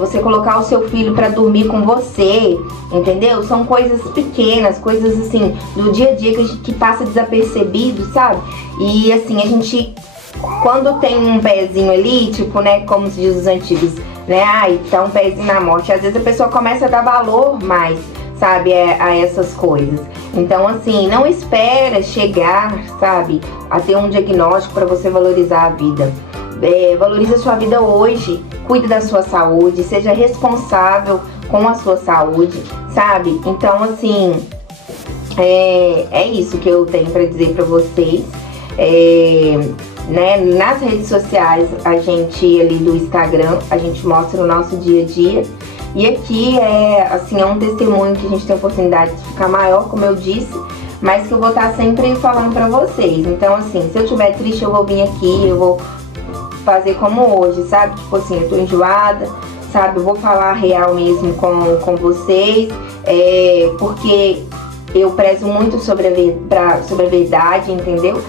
você colocar o seu filho pra dormir com você, entendeu? São coisas pequenas, coisas assim, do dia a dia que passa desapercebido, sabe? E assim, a gente, quando tem um pezinho ali, tipo, né, como se diz os antigos, né, tá um pezinho na morte, às vezes a pessoa começa a dar valor mais, sabe, a essas coisas. Então, assim, não espera chegar, sabe, a ter um diagnóstico para você valorizar a vida. Valorize a sua vida hoje, cuide da sua saúde, seja responsável com a sua saúde, sabe? Então, assim, é isso que eu tenho para dizer para vocês. Né? Nas redes sociais, a gente ali do Instagram, a gente mostra o nosso dia a dia. E aqui assim, é um testemunho que a gente tem a oportunidade de ficar maior, como eu disse, mas que eu vou estar sempre falando pra vocês. Então, assim, se eu estiver triste, eu vou vir aqui, eu vou fazer como hoje, sabe? Tipo assim, eu tô enjoada, sabe? Eu vou falar real mesmo com vocês, porque eu prezo muito sobre a verdade, entendeu?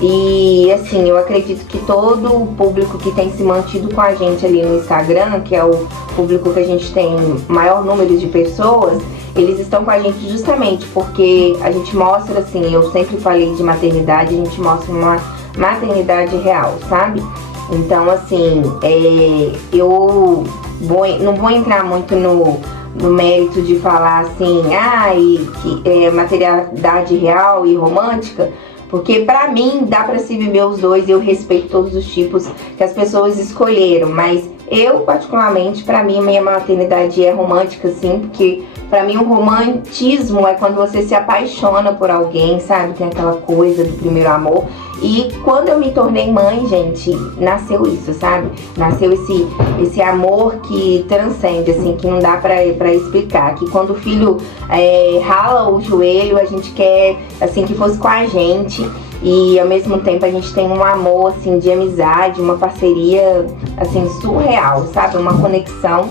E assim, eu acredito que todo o público que tem se mantido com a gente ali no Instagram, que é o público que a gente tem maior número de pessoas, eles estão com a gente justamente porque a gente mostra, assim, eu sempre falei de maternidade, a gente mostra uma maternidade real, sabe? Então, assim, eu não vou entrar muito no mérito de falar assim, que maternidade real e romântica, porque pra mim dá pra se viver os dois, eu respeito todos os tipos que as pessoas escolheram, mas eu particularmente, pra mim, a minha maternidade é romântica, sim, porque pra mim o romantismo é quando você se apaixona por alguém, sabe, tem aquela coisa do primeiro amor. E quando eu me tornei mãe, gente, nasceu isso, sabe? Nasceu esse amor que transcende, assim, que não dá pra explicar. Que quando o filho rala o joelho, a gente quer, assim, que fosse com a gente. E ao mesmo tempo a gente tem um amor, assim, de amizade, uma parceria, assim, surreal, sabe? Uma conexão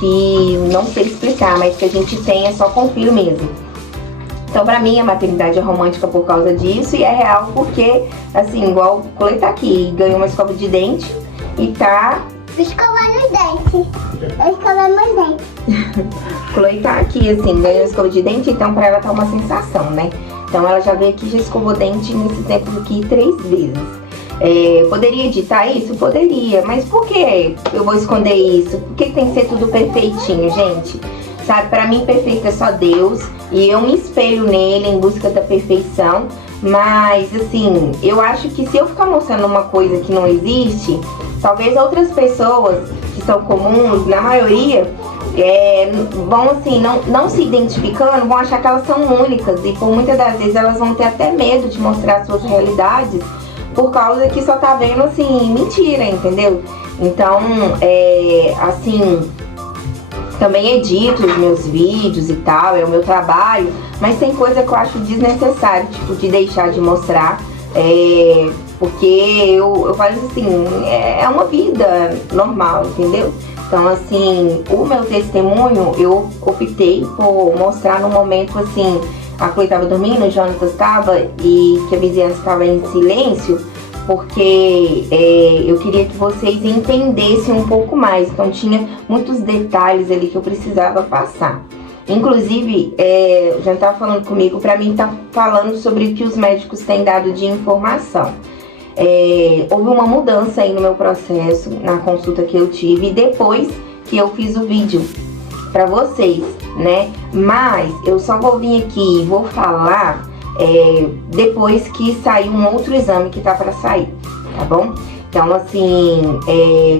que não sei explicar, mas que a gente tem só com o filho mesmo. Então, pra mim, a maternidade é romântica por causa disso e é real porque, assim, igual o Chloe tá aqui, ganhou uma escova de dente e tá... Escovando os dentes. Escovando os dentes. Chloe tá aqui, assim, ganhou uma escova de dente, então pra ela tá uma sensação, né? Então, ela já veio aqui e já escovou dente nesse tempo aqui 3 vezes. Poderia editar isso? Poderia, mas por que eu vou esconder isso? Por que tem que ser tudo perfeitinho, gente? Sabe, pra mim perfeito é só Deus e eu me espelho nele em busca da perfeição, mas assim, eu acho que se eu ficar mostrando uma coisa que não existe, talvez outras pessoas que são comuns, na maioria, vão assim, não se identificando, vão achar que elas são únicas e por muitas das vezes elas vão ter até medo de mostrar suas realidades por causa que só tá vendo assim, mentira, entendeu? Então, assim... Também edito os meus vídeos e tal, é o meu trabalho, mas tem coisa que eu acho desnecessário, tipo, de deixar de mostrar, porque eu falo assim, é uma vida normal, entendeu? Então, assim, o meu testemunho, eu optei por mostrar no momento, assim, a Chloe estava dormindo, o Jonathan estava e que a vizinhança estava em silêncio, porque eu queria que vocês entendessem um pouco mais. Então tinha muitos detalhes ali que eu precisava passar. Inclusive, já estava falando comigo, para mim tá falando sobre o que os médicos têm dado de informação. Houve uma mudança aí no meu processo, na consulta que eu tive, depois que eu fiz o vídeo para vocês, né? Mas eu só vou vir aqui e vou falar depois que sair um outro exame que tá para sair, tá bom? Então, assim,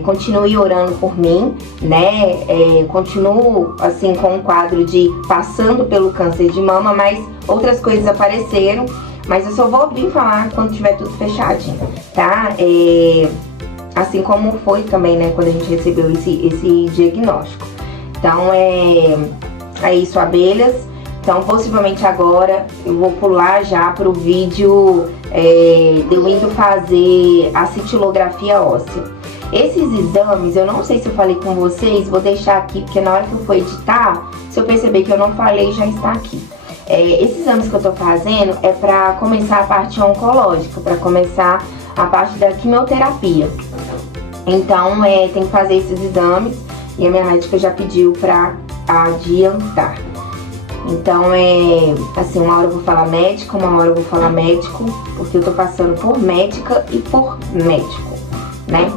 continue orando por mim, né? Continuo, assim, com um quadro de passando pelo câncer de mama, mas outras coisas apareceram. mas eu só vou vir falar quando tiver tudo fechadinho, tá? Assim como foi também, né, quando a gente recebeu esse diagnóstico. Então, é isso, abelhas. Então, possivelmente agora eu vou pular já pro vídeo de eu indo fazer a cintilografia óssea. Esses exames, eu não sei se eu falei com vocês, vou deixar aqui, porque na hora que eu for editar, se eu perceber que eu não falei, já está aqui. Esses exames que eu tô fazendo é para começar a parte oncológica, para começar a parte da quimioterapia. Então, tem que fazer esses exames e a minha médica já pediu para adiantar. Então, assim, uma hora eu vou falar médica, uma hora eu vou falar médico, porque eu tô passando por médica e por médico, né?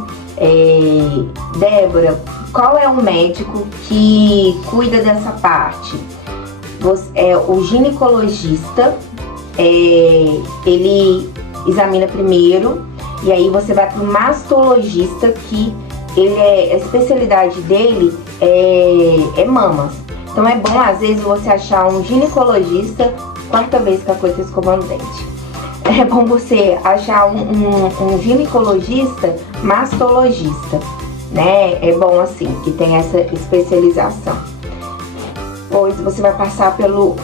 Débora, qual é o médico que cuida dessa parte? O ginecologista, ele examina primeiro, e aí você vai pro mastologista, que a especialidade dele é mamas. Então é bom, às vezes, você achar um ginecologista, quarta vez que a coisa tá escovando o dente. É bom você achar um ginecologista mastologista, né? É bom assim, que tem essa especialização. Depois você vai passar pelo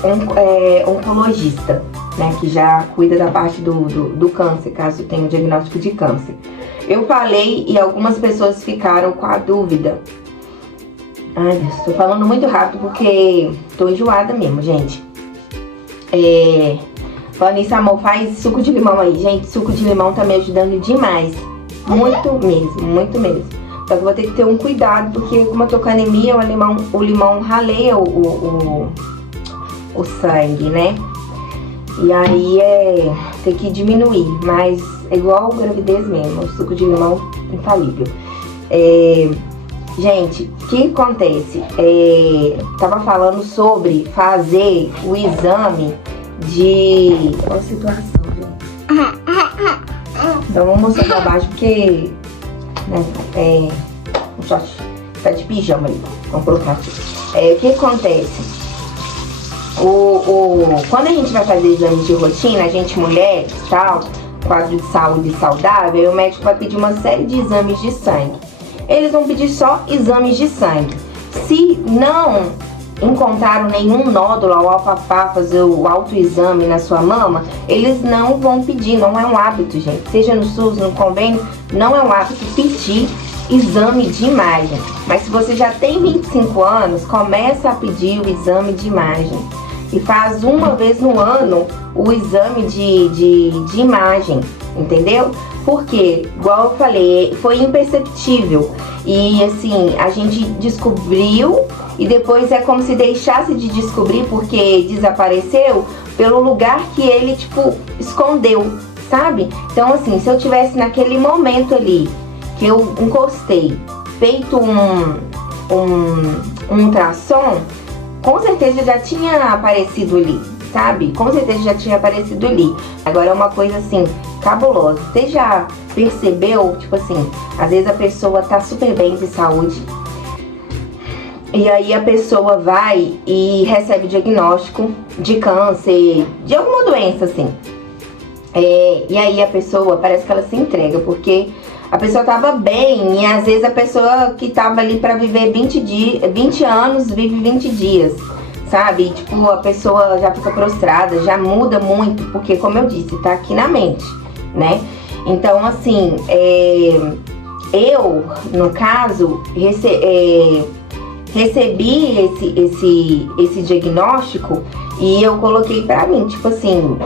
oncologista, né? Que já cuida da parte do câncer, caso tenha um diagnóstico de câncer. Eu falei e algumas pessoas ficaram com a dúvida. Ai, Deus, tô falando muito rápido porque tô enjoada mesmo, gente. Falando nisso, amor, faz suco de limão aí. Gente, suco de limão tá me ajudando demais. Muito mesmo, muito mesmo. Só que eu vou ter que ter um cuidado, porque como eu tô com anemia, o limão raleia o sangue, né? E aí tem que diminuir, mas é igual gravidez mesmo, o suco de limão infalível. Gente, o que acontece? Tava falando sobre fazer o exame de... Olha a situação, gente. Então vamos mostrar pra baixo, porque... né, tá de pijama ali. Vamos colocar aqui. O que acontece? Quando a gente vai fazer exames de rotina, a gente mulher e tal, quadro de saúde saudável, o médico vai pedir uma série de exames de sangue. Eles vão pedir só exames de sangue. Se não encontraram nenhum nódulo ao papá fazer o autoexame na sua mama, eles não vão pedir, não é um hábito, gente. Seja no SUS, no convênio, não é um hábito pedir exame de imagem. Mas se você já tem 25 anos, começa a pedir o exame de imagem. E faz uma vez no ano o exame de imagem, entendeu? Porque, igual eu falei, foi imperceptível. E assim, a gente descobriu e depois é como se deixasse de descobrir, porque desapareceu pelo lugar que ele, tipo, escondeu, sabe? Então assim, se eu tivesse naquele momento ali, que eu encostei, feito um ultrassom, com certeza já tinha aparecido ali, sabe? Com certeza já tinha aparecido ali. Agora é uma coisa assim, cabulosa. Você já percebeu, tipo assim, às vezes a pessoa tá super bem de saúde, e aí a pessoa vai e recebe diagnóstico de câncer, de alguma doença, assim. E aí a pessoa, parece que ela se entrega, porque a pessoa tava bem, e às vezes a pessoa que tava ali pra viver 20 anos, vive 20 dias, sabe? E, tipo, a pessoa já fica prostrada, já muda muito, porque, como eu disse, tá aqui na mente, né? Então, assim, eu, no caso, recebi esse diagnóstico e eu coloquei pra mim, tipo assim,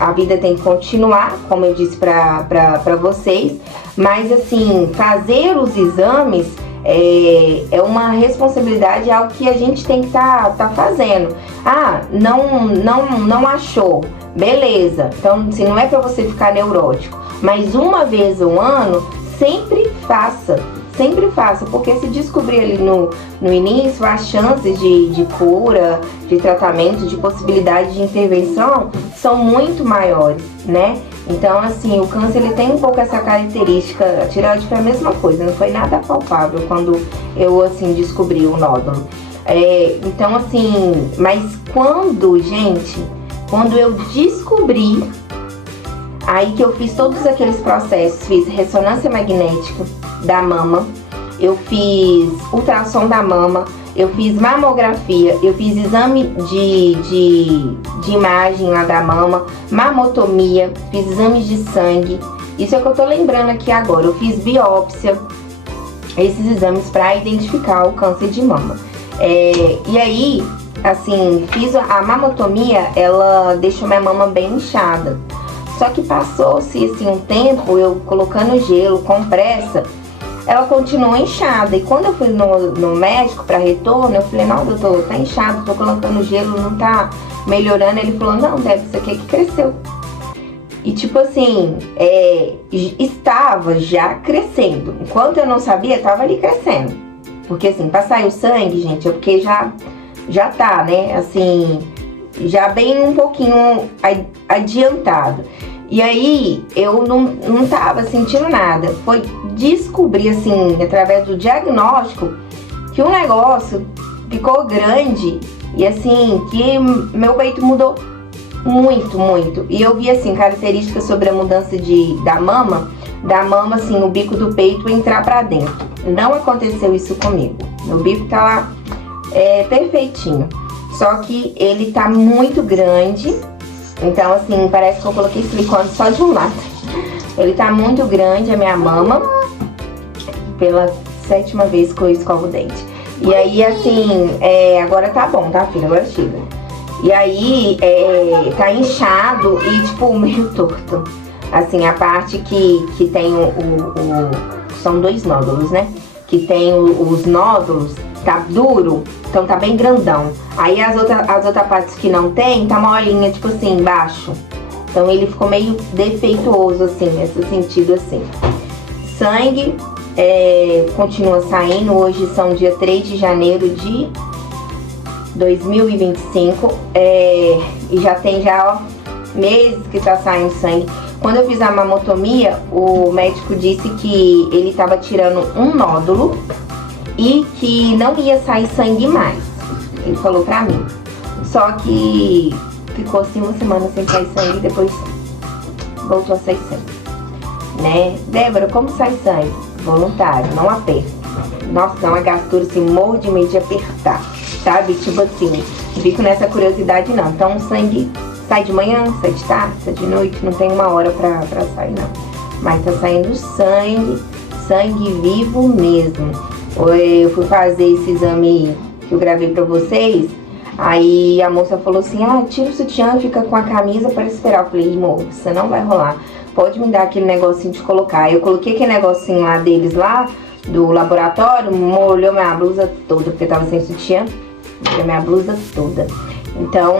a vida tem que continuar, como eu disse pra vocês, mas assim, fazer os exames é uma responsabilidade, é algo que a gente tem que tá fazendo. Ah, não achou, beleza, então assim, não é pra você ficar neurótico, mas uma vez ao ano, sempre faça, porque se descobrir ali no início, as chances de cura, de tratamento, de possibilidade de intervenção são muito maiores, né? Então, assim, o câncer, ele tem um pouco essa característica. A tireoide foi a mesma coisa, não foi nada palpável quando eu, assim, descobri o nódulo. Então, assim, mas quando Quando eu descobri, aí que eu fiz todos aqueles processos, fiz ressonância magnética da mama, eu fiz ultrassom da mama, eu fiz mamografia, eu fiz exame de imagem lá da mama, mamotomia, fiz exames de sangue. Isso é o que eu tô lembrando aqui agora. Eu fiz biópsia, esses exames para identificar o câncer de mama. E aí, assim, fiz a mamotomia, ela deixou minha mama bem inchada. Só que passou-se assim, um tempo, eu colocando gelo, compressa, ela continua inchada. E quando eu fui no médico para retorno, eu falei, não, doutor, tá inchado, tô colocando gelo, não tá melhorando. Ele falou, não, deve ser que cresceu. E tipo assim, estava já crescendo. Enquanto eu não sabia, tava ali crescendo. Porque assim, pra sair o sangue, gente, é porque já tá, né, assim, já bem um pouquinho adiantado. E aí, eu não tava sentindo nada. Foi descobrir, assim, através do diagnóstico, que o negócio ficou grande e, assim, que meu peito mudou muito, muito. E eu vi, assim, características sobre a mudança da mama, assim, o bico do peito entrar pra dentro. Não aconteceu isso comigo. Meu bico tá lá perfeitinho. Só que ele tá muito grande. Então, assim, parece que eu coloquei silicone só de um lado. Ele tá muito grande, a minha mama. Pela 7ª vez que eu escovo o dente. E aí, assim, agora tá bom, tá, filha? Agora chega. E aí, tá inchado e, tipo, meio torto. Assim, a parte que tem são 2 nódulos, né? Que tem os nódulos, tá duro, então tá bem grandão. Aí as outras partes que não tem, tá molinha, tipo assim, embaixo. Então ele ficou meio defeituoso, assim, nesse sentido, assim. Sangue continua saindo. Hoje são dia 3 de janeiro de 2025. E já tem meses que tá saindo sangue. Quando eu fiz a mamotomia, o médico disse que ele tava tirando um nódulo e que não ia sair sangue mais. Ele falou pra mim. Só que ficou assim 1 semana sem sair sangue e depois voltou a sair sangue. Né? Débora, como sai sangue? Voluntário, não aperta. Nossa, dá uma gastura assim, morro de medo de apertar. Sabe? Tipo assim, fico nessa curiosidade não. Então o sangue sai de manhã, sai de tarde, sai de noite, não tem uma hora pra sair não. Mas tá saindo sangue vivo mesmo. Eu fui fazer esse exame que eu gravei pra vocês, aí a moça falou assim, tira o sutiã, fica com a camisa para esperar. Eu falei, amor, isso não vai rolar, pode me dar aquele negocinho de colocar. Eu coloquei aquele negocinho lá deles, lá do laboratório, molhou minha blusa toda, porque tava sem sutiã, molhou minha blusa toda. Então,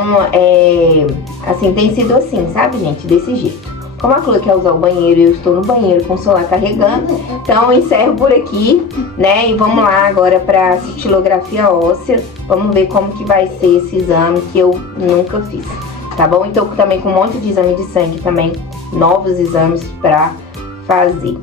assim, tem sido assim, sabe, gente, desse jeito. Como a Chloe quer usar o banheiro e eu estou no banheiro com o celular carregando, então eu encerro por aqui, né? E vamos lá agora para cintilografia óssea. Vamos ver como que vai ser esse exame que eu nunca fiz, tá bom? Então também com um monte de exame de sangue também, novos exames para fazer.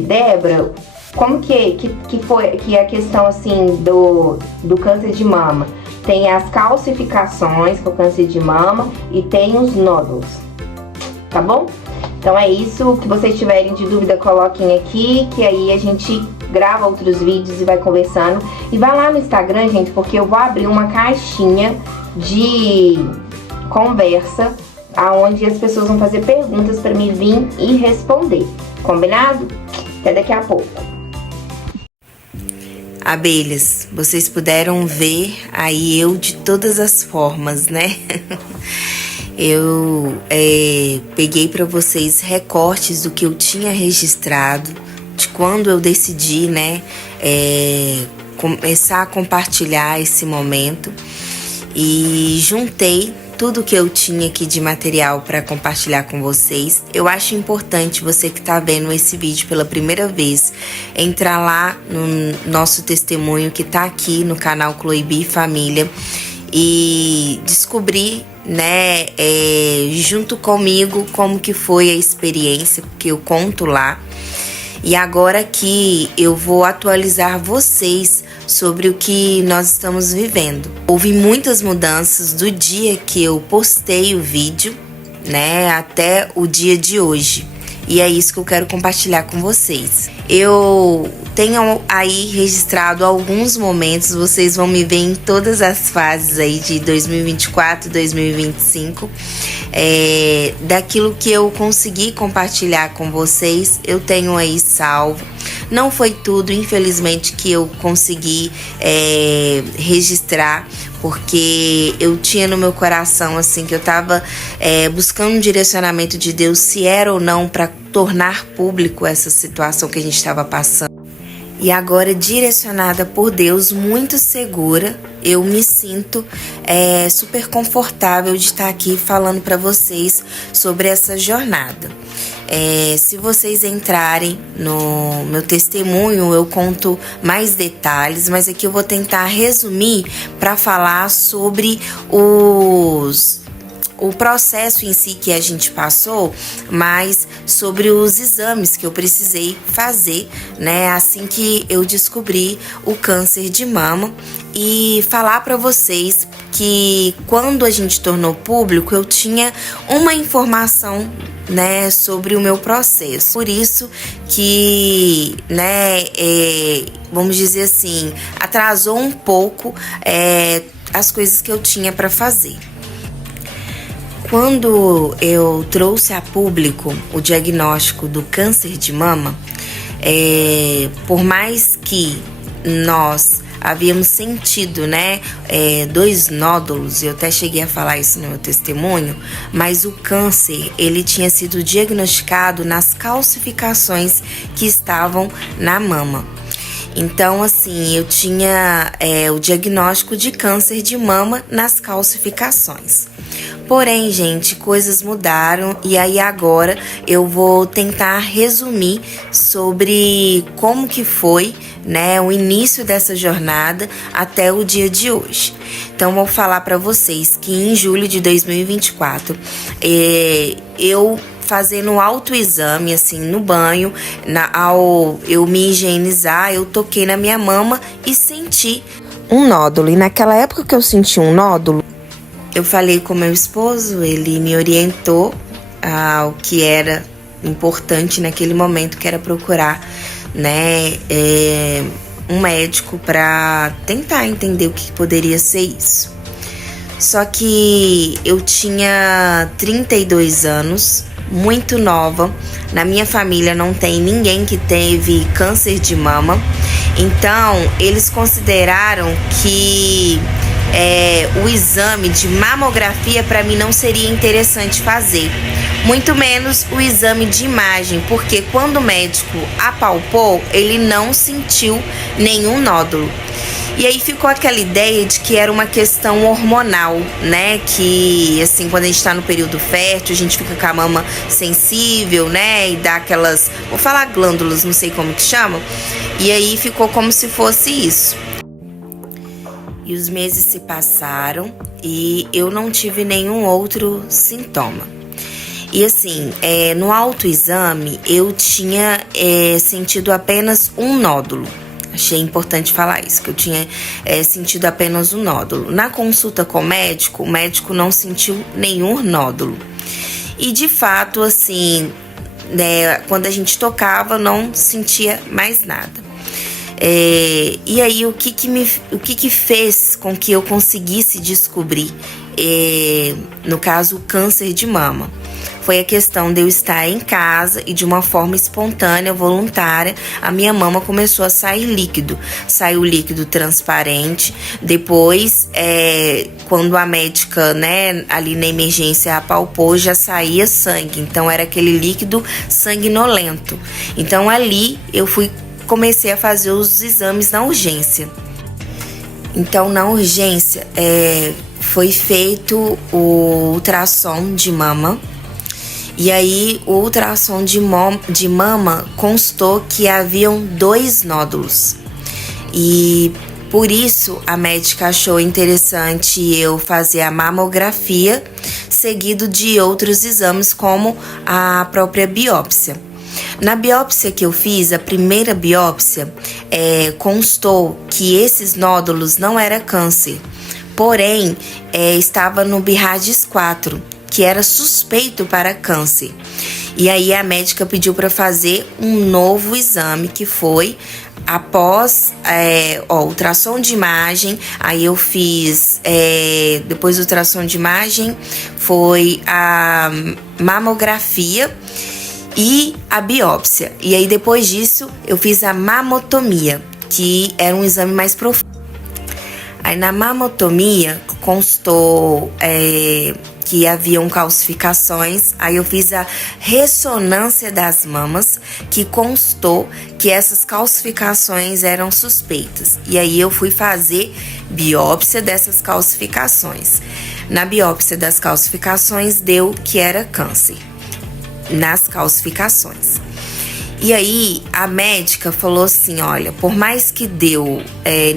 Débora, como que foi a questão assim do câncer de mama? Tem as calcificações, que é o câncer de mama, e tem os nódulos. Tá bom? Então é isso. Que vocês tiverem de dúvida, coloquem aqui, que aí a gente grava outros vídeos e vai conversando. E vai lá no Instagram, gente, porque eu vou abrir uma caixinha de conversa, aonde as pessoas vão fazer perguntas pra mim vir e responder. Combinado? Até daqui a pouco. Abelhas, vocês puderam ver aí eu de todas as formas, né? Eu peguei para vocês recortes do que eu tinha registrado, de quando eu decidi, né, começar a compartilhar esse momento, e juntei tudo que eu tinha aqui de material para compartilhar com vocês. Eu acho importante você que está vendo esse vídeo pela primeira vez entrar lá no nosso testemunho que está aqui no canal Chloe B Família e descobrir, né, junto comigo como que foi a experiência, porque eu conto lá. E agora aqui eu vou atualizar vocês sobre o que nós estamos vivendo. Houve muitas mudanças do dia que eu postei o vídeo, né, até o dia de hoje. E é isso que eu quero compartilhar com vocês. Eu tenho aí registrado alguns momentos, vocês vão me ver em todas as fases aí de 2024, 2025. Daquilo que eu consegui compartilhar com vocês, eu tenho aí salvo. Não foi tudo, infelizmente, que eu consegui registrar, porque eu tinha no meu coração, assim, que eu tava buscando um direcionamento de Deus, se era ou não para tornar público essa situação que a gente estava passando. E agora, direcionada por Deus, muito segura, eu me sinto super confortável de estar aqui falando para vocês sobre essa jornada. Se vocês entrarem no meu testemunho, eu conto mais detalhes, mas aqui eu vou tentar resumir para falar sobre o processo em si que a gente passou, mas sobre os exames que eu precisei fazer, né, assim que eu descobri o câncer de mama, e falar para vocês que quando a gente tornou público, eu tinha uma informação, né, sobre o meu processo. Por isso que, né, vamos dizer assim, atrasou um pouco as coisas que eu tinha para fazer. Quando eu trouxe a público o diagnóstico do câncer de mama, por mais que nós havíamos sentido, né, 2 nódulos, eu até cheguei a falar isso no meu testemunho, mas o câncer, ele tinha sido diagnosticado nas calcificações que estavam na mama. Então, assim, eu tinha o diagnóstico de câncer de mama nas calcificações. Porém, gente, coisas mudaram e aí agora eu vou tentar resumir sobre como que foi, né, o início dessa jornada até o dia de hoje. Então, vou falar para vocês que em julho de 2024, eu fazendo autoexame, assim, no banho, ao eu me higienizar, eu toquei na minha mama e senti um nódulo. E naquela época que eu senti um nódulo, eu falei com meu esposo, ele me orientou ao que era importante naquele momento, que era procurar, né, um médico para tentar entender o que poderia ser isso. Só que eu tinha 32 anos, muito nova. Na minha família não tem ninguém que teve câncer de mama. Então, eles consideraram que o exame de mamografia para mim não seria interessante fazer. Muito menos o exame de imagem, porque quando o médico apalpou, ele não sentiu nenhum nódulo. E aí ficou aquela ideia de que era uma questão hormonal, né? Que, assim, quando a gente tá no período fértil, a gente fica com a mama sensível, né? E dá aquelas, vou falar glândulas, não sei como que chamam. E aí ficou como se fosse isso. E os meses se passaram e eu não tive nenhum outro sintoma. E assim, no autoexame eu tinha sentido apenas um nódulo. Achei importante falar isso, que eu tinha sentido apenas um nódulo. Na consulta com o médico não sentiu nenhum nódulo. E de fato, assim, né, quando a gente tocava, não sentia mais nada. E aí, o que fez com que eu conseguisse descobrir, no caso, o câncer de mama? Foi a questão de eu estar em casa e de uma forma espontânea, voluntária, a minha mama começou a sair líquido. Saiu líquido transparente. Depois, quando a médica, né, ali na emergência apalpou, já saía sangue. Então, era aquele líquido sanguinolento. Então, ali eu comecei a fazer os exames na urgência. Então, na urgência, foi feito o ultrassom de mama. E aí, o ultrassom de mama constou que haviam 2 nódulos. E por isso, a médica achou interessante eu fazer a mamografia, seguido de outros exames, como a própria biópsia. Na biópsia que eu fiz, a primeira biópsia, constou que esses nódulos não era câncer, porém estava no BIRADS 4, que era suspeito para câncer. E aí a médica pediu para fazer um novo exame, que foi após ultrassom de imagem. Aí eu fiz, depois do ultrassom de imagem, foi a mamografia e a biópsia. E aí depois disso eu fiz a mamotomia, que era um exame mais profundo. Aí na mamotomia constou que haviam calcificações. Aí eu fiz a ressonância das mamas, que constou que essas calcificações eram suspeitas. E aí eu fui fazer biópsia dessas calcificações. Na biópsia das calcificações deu que era câncer nas calcificações. E aí a médica falou assim, olha, por mais que deu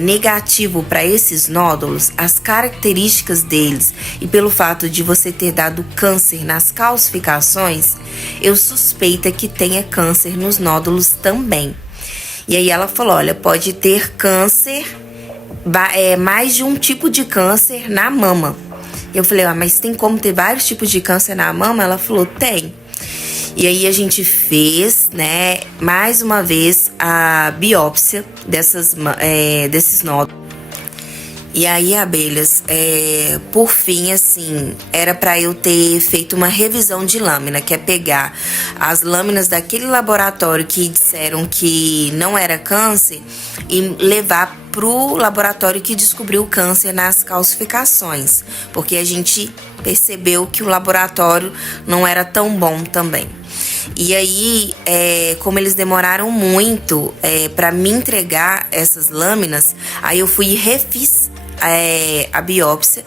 negativo para esses nódulos, as características deles e pelo fato de você ter dado câncer nas calcificações, eu suspeito que tenha câncer nos nódulos também. E aí ela falou, olha, pode ter câncer, mais de um tipo de câncer na mama. Eu falei, mas tem como ter vários tipos de câncer na mama? Ela falou, tem. E aí a gente fez, né, mais uma vez a biópsia desses nódulos. E aí, abelhas, por fim, assim, era para eu ter feito uma revisão de lâmina, que é pegar as lâminas daquele laboratório que disseram que não era câncer e levar pro laboratório que descobriu o câncer nas calcificações, porque a gente percebeu que o laboratório não era tão bom também. E aí, como eles demoraram muito para me entregar essas lâminas, aí eu fui e refiz a biópsia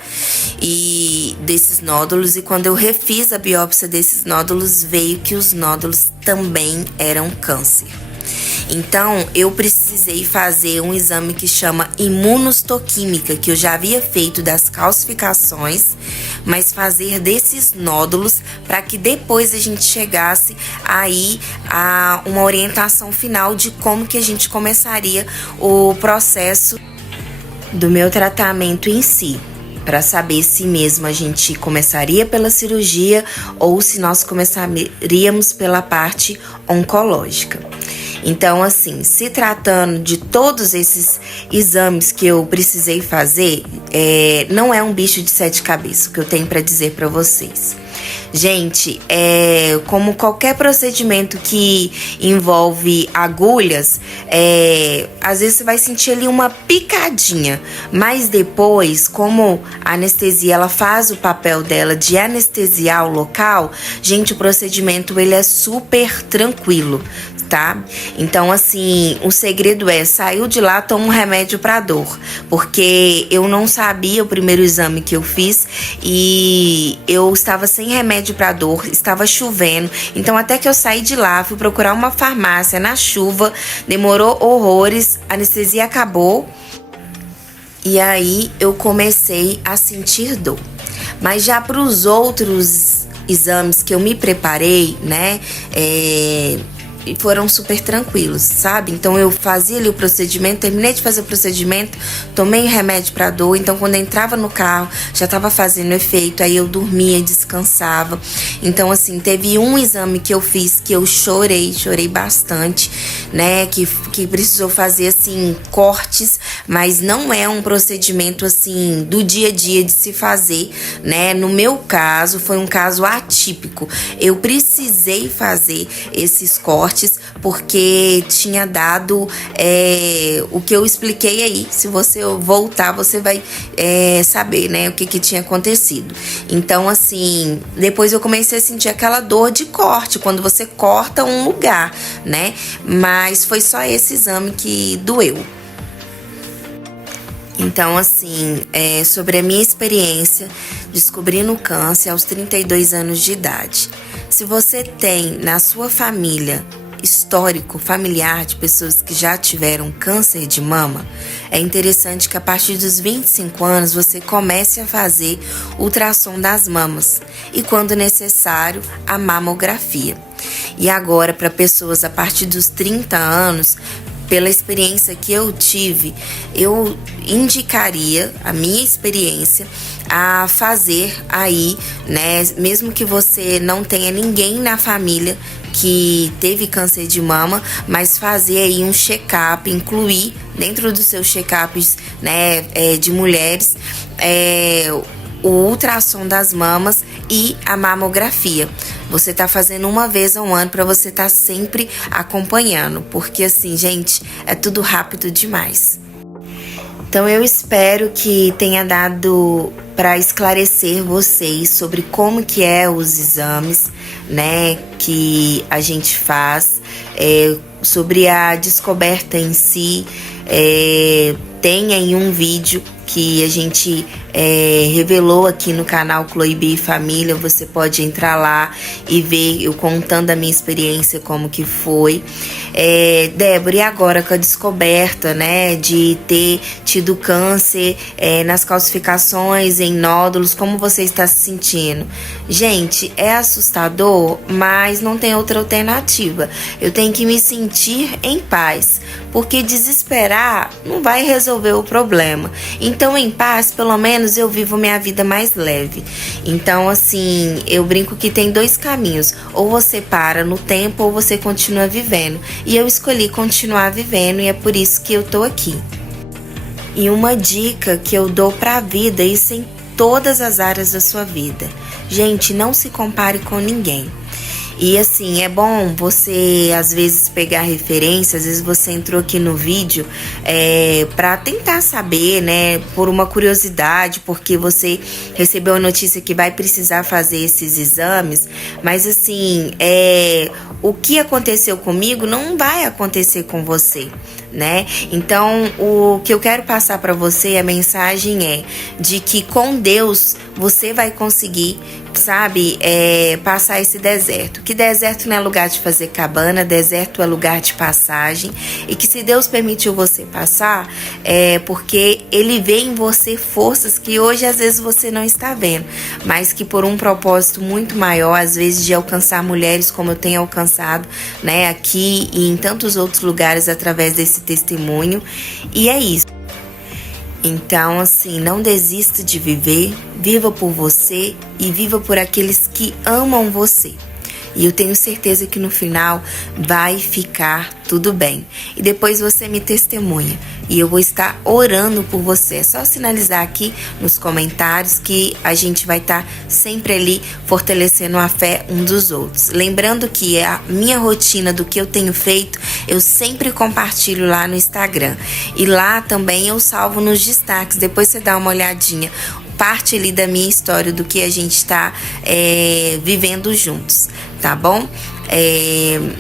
desses nódulos, e quando eu refiz a biópsia desses nódulos, veio que os nódulos também eram câncer. Então, eu precisei fazer um exame que chama imunohistoquímica, que eu já havia feito das calcificações, mas fazer desses nódulos para que depois a gente chegasse aí a uma orientação final de como que a gente começaria o processo do meu tratamento em si, para saber se mesmo a gente começaria pela cirurgia ou se nós começaríamos pela parte oncológica. Então, assim, se tratando de todos esses exames que eu precisei fazer, não é um bicho de 7 cabeças, o que eu tenho para dizer para vocês. Gente, como qualquer procedimento que envolve agulhas, às vezes você vai sentir ali uma picadinha, mas depois, como a anestesia ela faz o papel dela de anestesiar o local, gente, o procedimento ele é super tranquilo, tá? Então, assim, o segredo saiu de lá, toma um remédio pra dor, porque eu não sabia o primeiro exame que eu fiz e eu estava sem remédio pra dor, estava chovendo, então até que eu saí de lá, fui procurar uma farmácia na chuva, demorou horrores, a anestesia acabou e aí eu comecei a sentir dor. Mas já para os outros exames que eu me preparei, né, foram super tranquilos, sabe? Então eu fazia ali o procedimento, terminei de fazer o procedimento, tomei remédio pra dor, então quando eu entrava no carro já tava fazendo efeito, aí eu dormia, descansava. Então assim, teve um exame que eu fiz que eu chorei bastante, né? Que precisou fazer assim cortes, mas não é um procedimento assim do dia a dia de se fazer, né? No meu caso foi um caso atípico, eu precisei fazer esses cortes porque tinha dado o que eu expliquei aí. Se você voltar, você vai saber, né, o que tinha acontecido. Então, assim, depois eu comecei a sentir aquela dor de corte, quando você corta um lugar, né? Mas foi só esse exame que doeu. Então, assim, sobre a minha experiência descobrindo o câncer aos 32 anos de idade. Se você tem na sua família histórico familiar de pessoas que já tiveram câncer de mama, é interessante que a partir dos 25 anos você comece a fazer ultrassom das mamas e, quando necessário, a mamografia. E agora, para pessoas a partir dos 30 anos, pela experiência que eu tive, eu indicaria a minha experiência a fazer aí, né? Mesmo que você não tenha ninguém na família que teve câncer de mama, mas fazer aí um check-up, incluir dentro dos seus check-ups, né, de mulheres, o ultrassom das mamas e a mamografia. Você tá fazendo uma vez ao ano para você tá sempre acompanhando, porque assim, gente, é tudo rápido demais. Então eu espero que tenha dado para esclarecer vocês sobre como que é os exames, né, que a gente faz, sobre a descoberta em si. Tem aí um vídeo que a gente revelou aqui no canal Chloe B Família. Você pode entrar lá e ver eu contando a minha experiência, como que foi. Débora, e agora com a descoberta, né, de ter tido câncer nas calcificações, em nódulos, como você está se sentindo? Gente, é assustador, mas não tem outra alternativa. Eu tenho que me sentir em paz, porque desesperar não vai resolver o problema. Então, em paz, pelo menos eu vivo minha vida mais leve. Então, assim, eu brinco que tem dois caminhos: ou você para no tempo, ou você continua vivendo. E eu escolhi continuar vivendo, e é por isso que eu tô aqui. E uma dica que eu dou pra vida, isso em todas as áreas da sua vida: gente, não se compare com ninguém. E assim, é bom você às vezes pegar referência. Às vezes você entrou aqui no vídeo para tentar saber, né, por uma curiosidade, porque você recebeu a notícia que vai precisar fazer esses exames. Mas assim, o que aconteceu comigo não vai acontecer com você, né? Então, o que eu quero passar para você, a mensagem é de que com Deus você vai conseguir, sabe, passar esse deserto. Que deserto não é lugar de fazer cabana, deserto é lugar de passagem. E que se Deus permitiu você passar, porque Ele vê em você forças que hoje às vezes você não está vendo, mas que por um propósito muito maior, às vezes de alcançar mulheres como eu tenho alcançado, né, aqui e em tantos outros lugares através desse testemunho. E é isso. Então, assim, não desista de viver, viva por você e viva por aqueles que amam você. E eu tenho certeza que no final vai ficar tudo bem. E depois você me testemunha. E eu vou estar orando por você. É só sinalizar aqui nos comentários que a gente vai estar sempre ali fortalecendo a fé um dos outros. Lembrando que a minha rotina do que eu tenho feito, eu sempre compartilho lá no Instagram. E lá também eu salvo nos destaques. Depois você dá uma olhadinha. Parte ali da minha história, do que a gente está vivendo juntos, tá bom?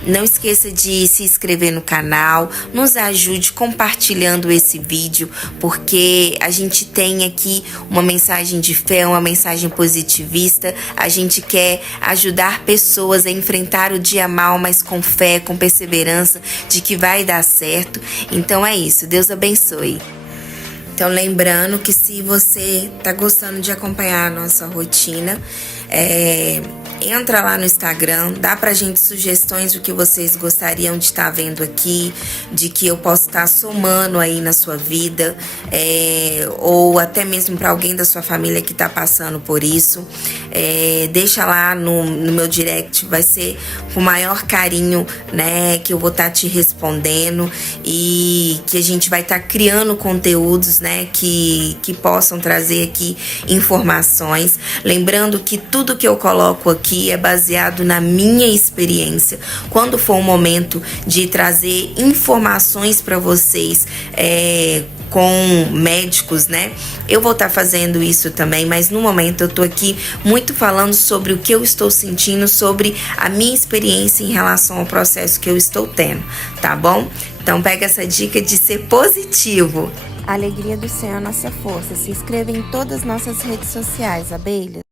Não esqueça de se inscrever no canal, nos ajude compartilhando esse vídeo, porque a gente tem aqui uma mensagem de fé, uma mensagem positivista. A gente quer ajudar pessoas a enfrentar o dia mal, mas com fé, com perseverança de que vai dar certo. Então é isso, Deus abençoe. Então, lembrando que se você tá gostando de acompanhar a nossa rotina, entra lá no Instagram, dá pra gente sugestões do que vocês gostariam de estar vendo aqui, de que eu posso estar somando aí na sua vida, ou até mesmo para alguém da sua família que tá passando por isso. Deixa lá no meu direct, vai ser com o maior carinho, né, que eu vou estar te respondendo, e que a gente vai estar criando conteúdos, né, que possam trazer aqui informações. Lembrando que tudo que eu coloco aqui é baseado na minha experiência. Quando for o momento de trazer informações para vocês, com médicos, né, eu vou estar fazendo isso também, mas no momento eu tô aqui muito falando sobre o que eu estou sentindo, sobre a minha experiência em relação ao processo que eu estou tendo, tá bom? Então pega essa dica de ser positivo. A alegria do Senhor é a nossa força. Se inscreva em todas as nossas redes sociais, abelhas.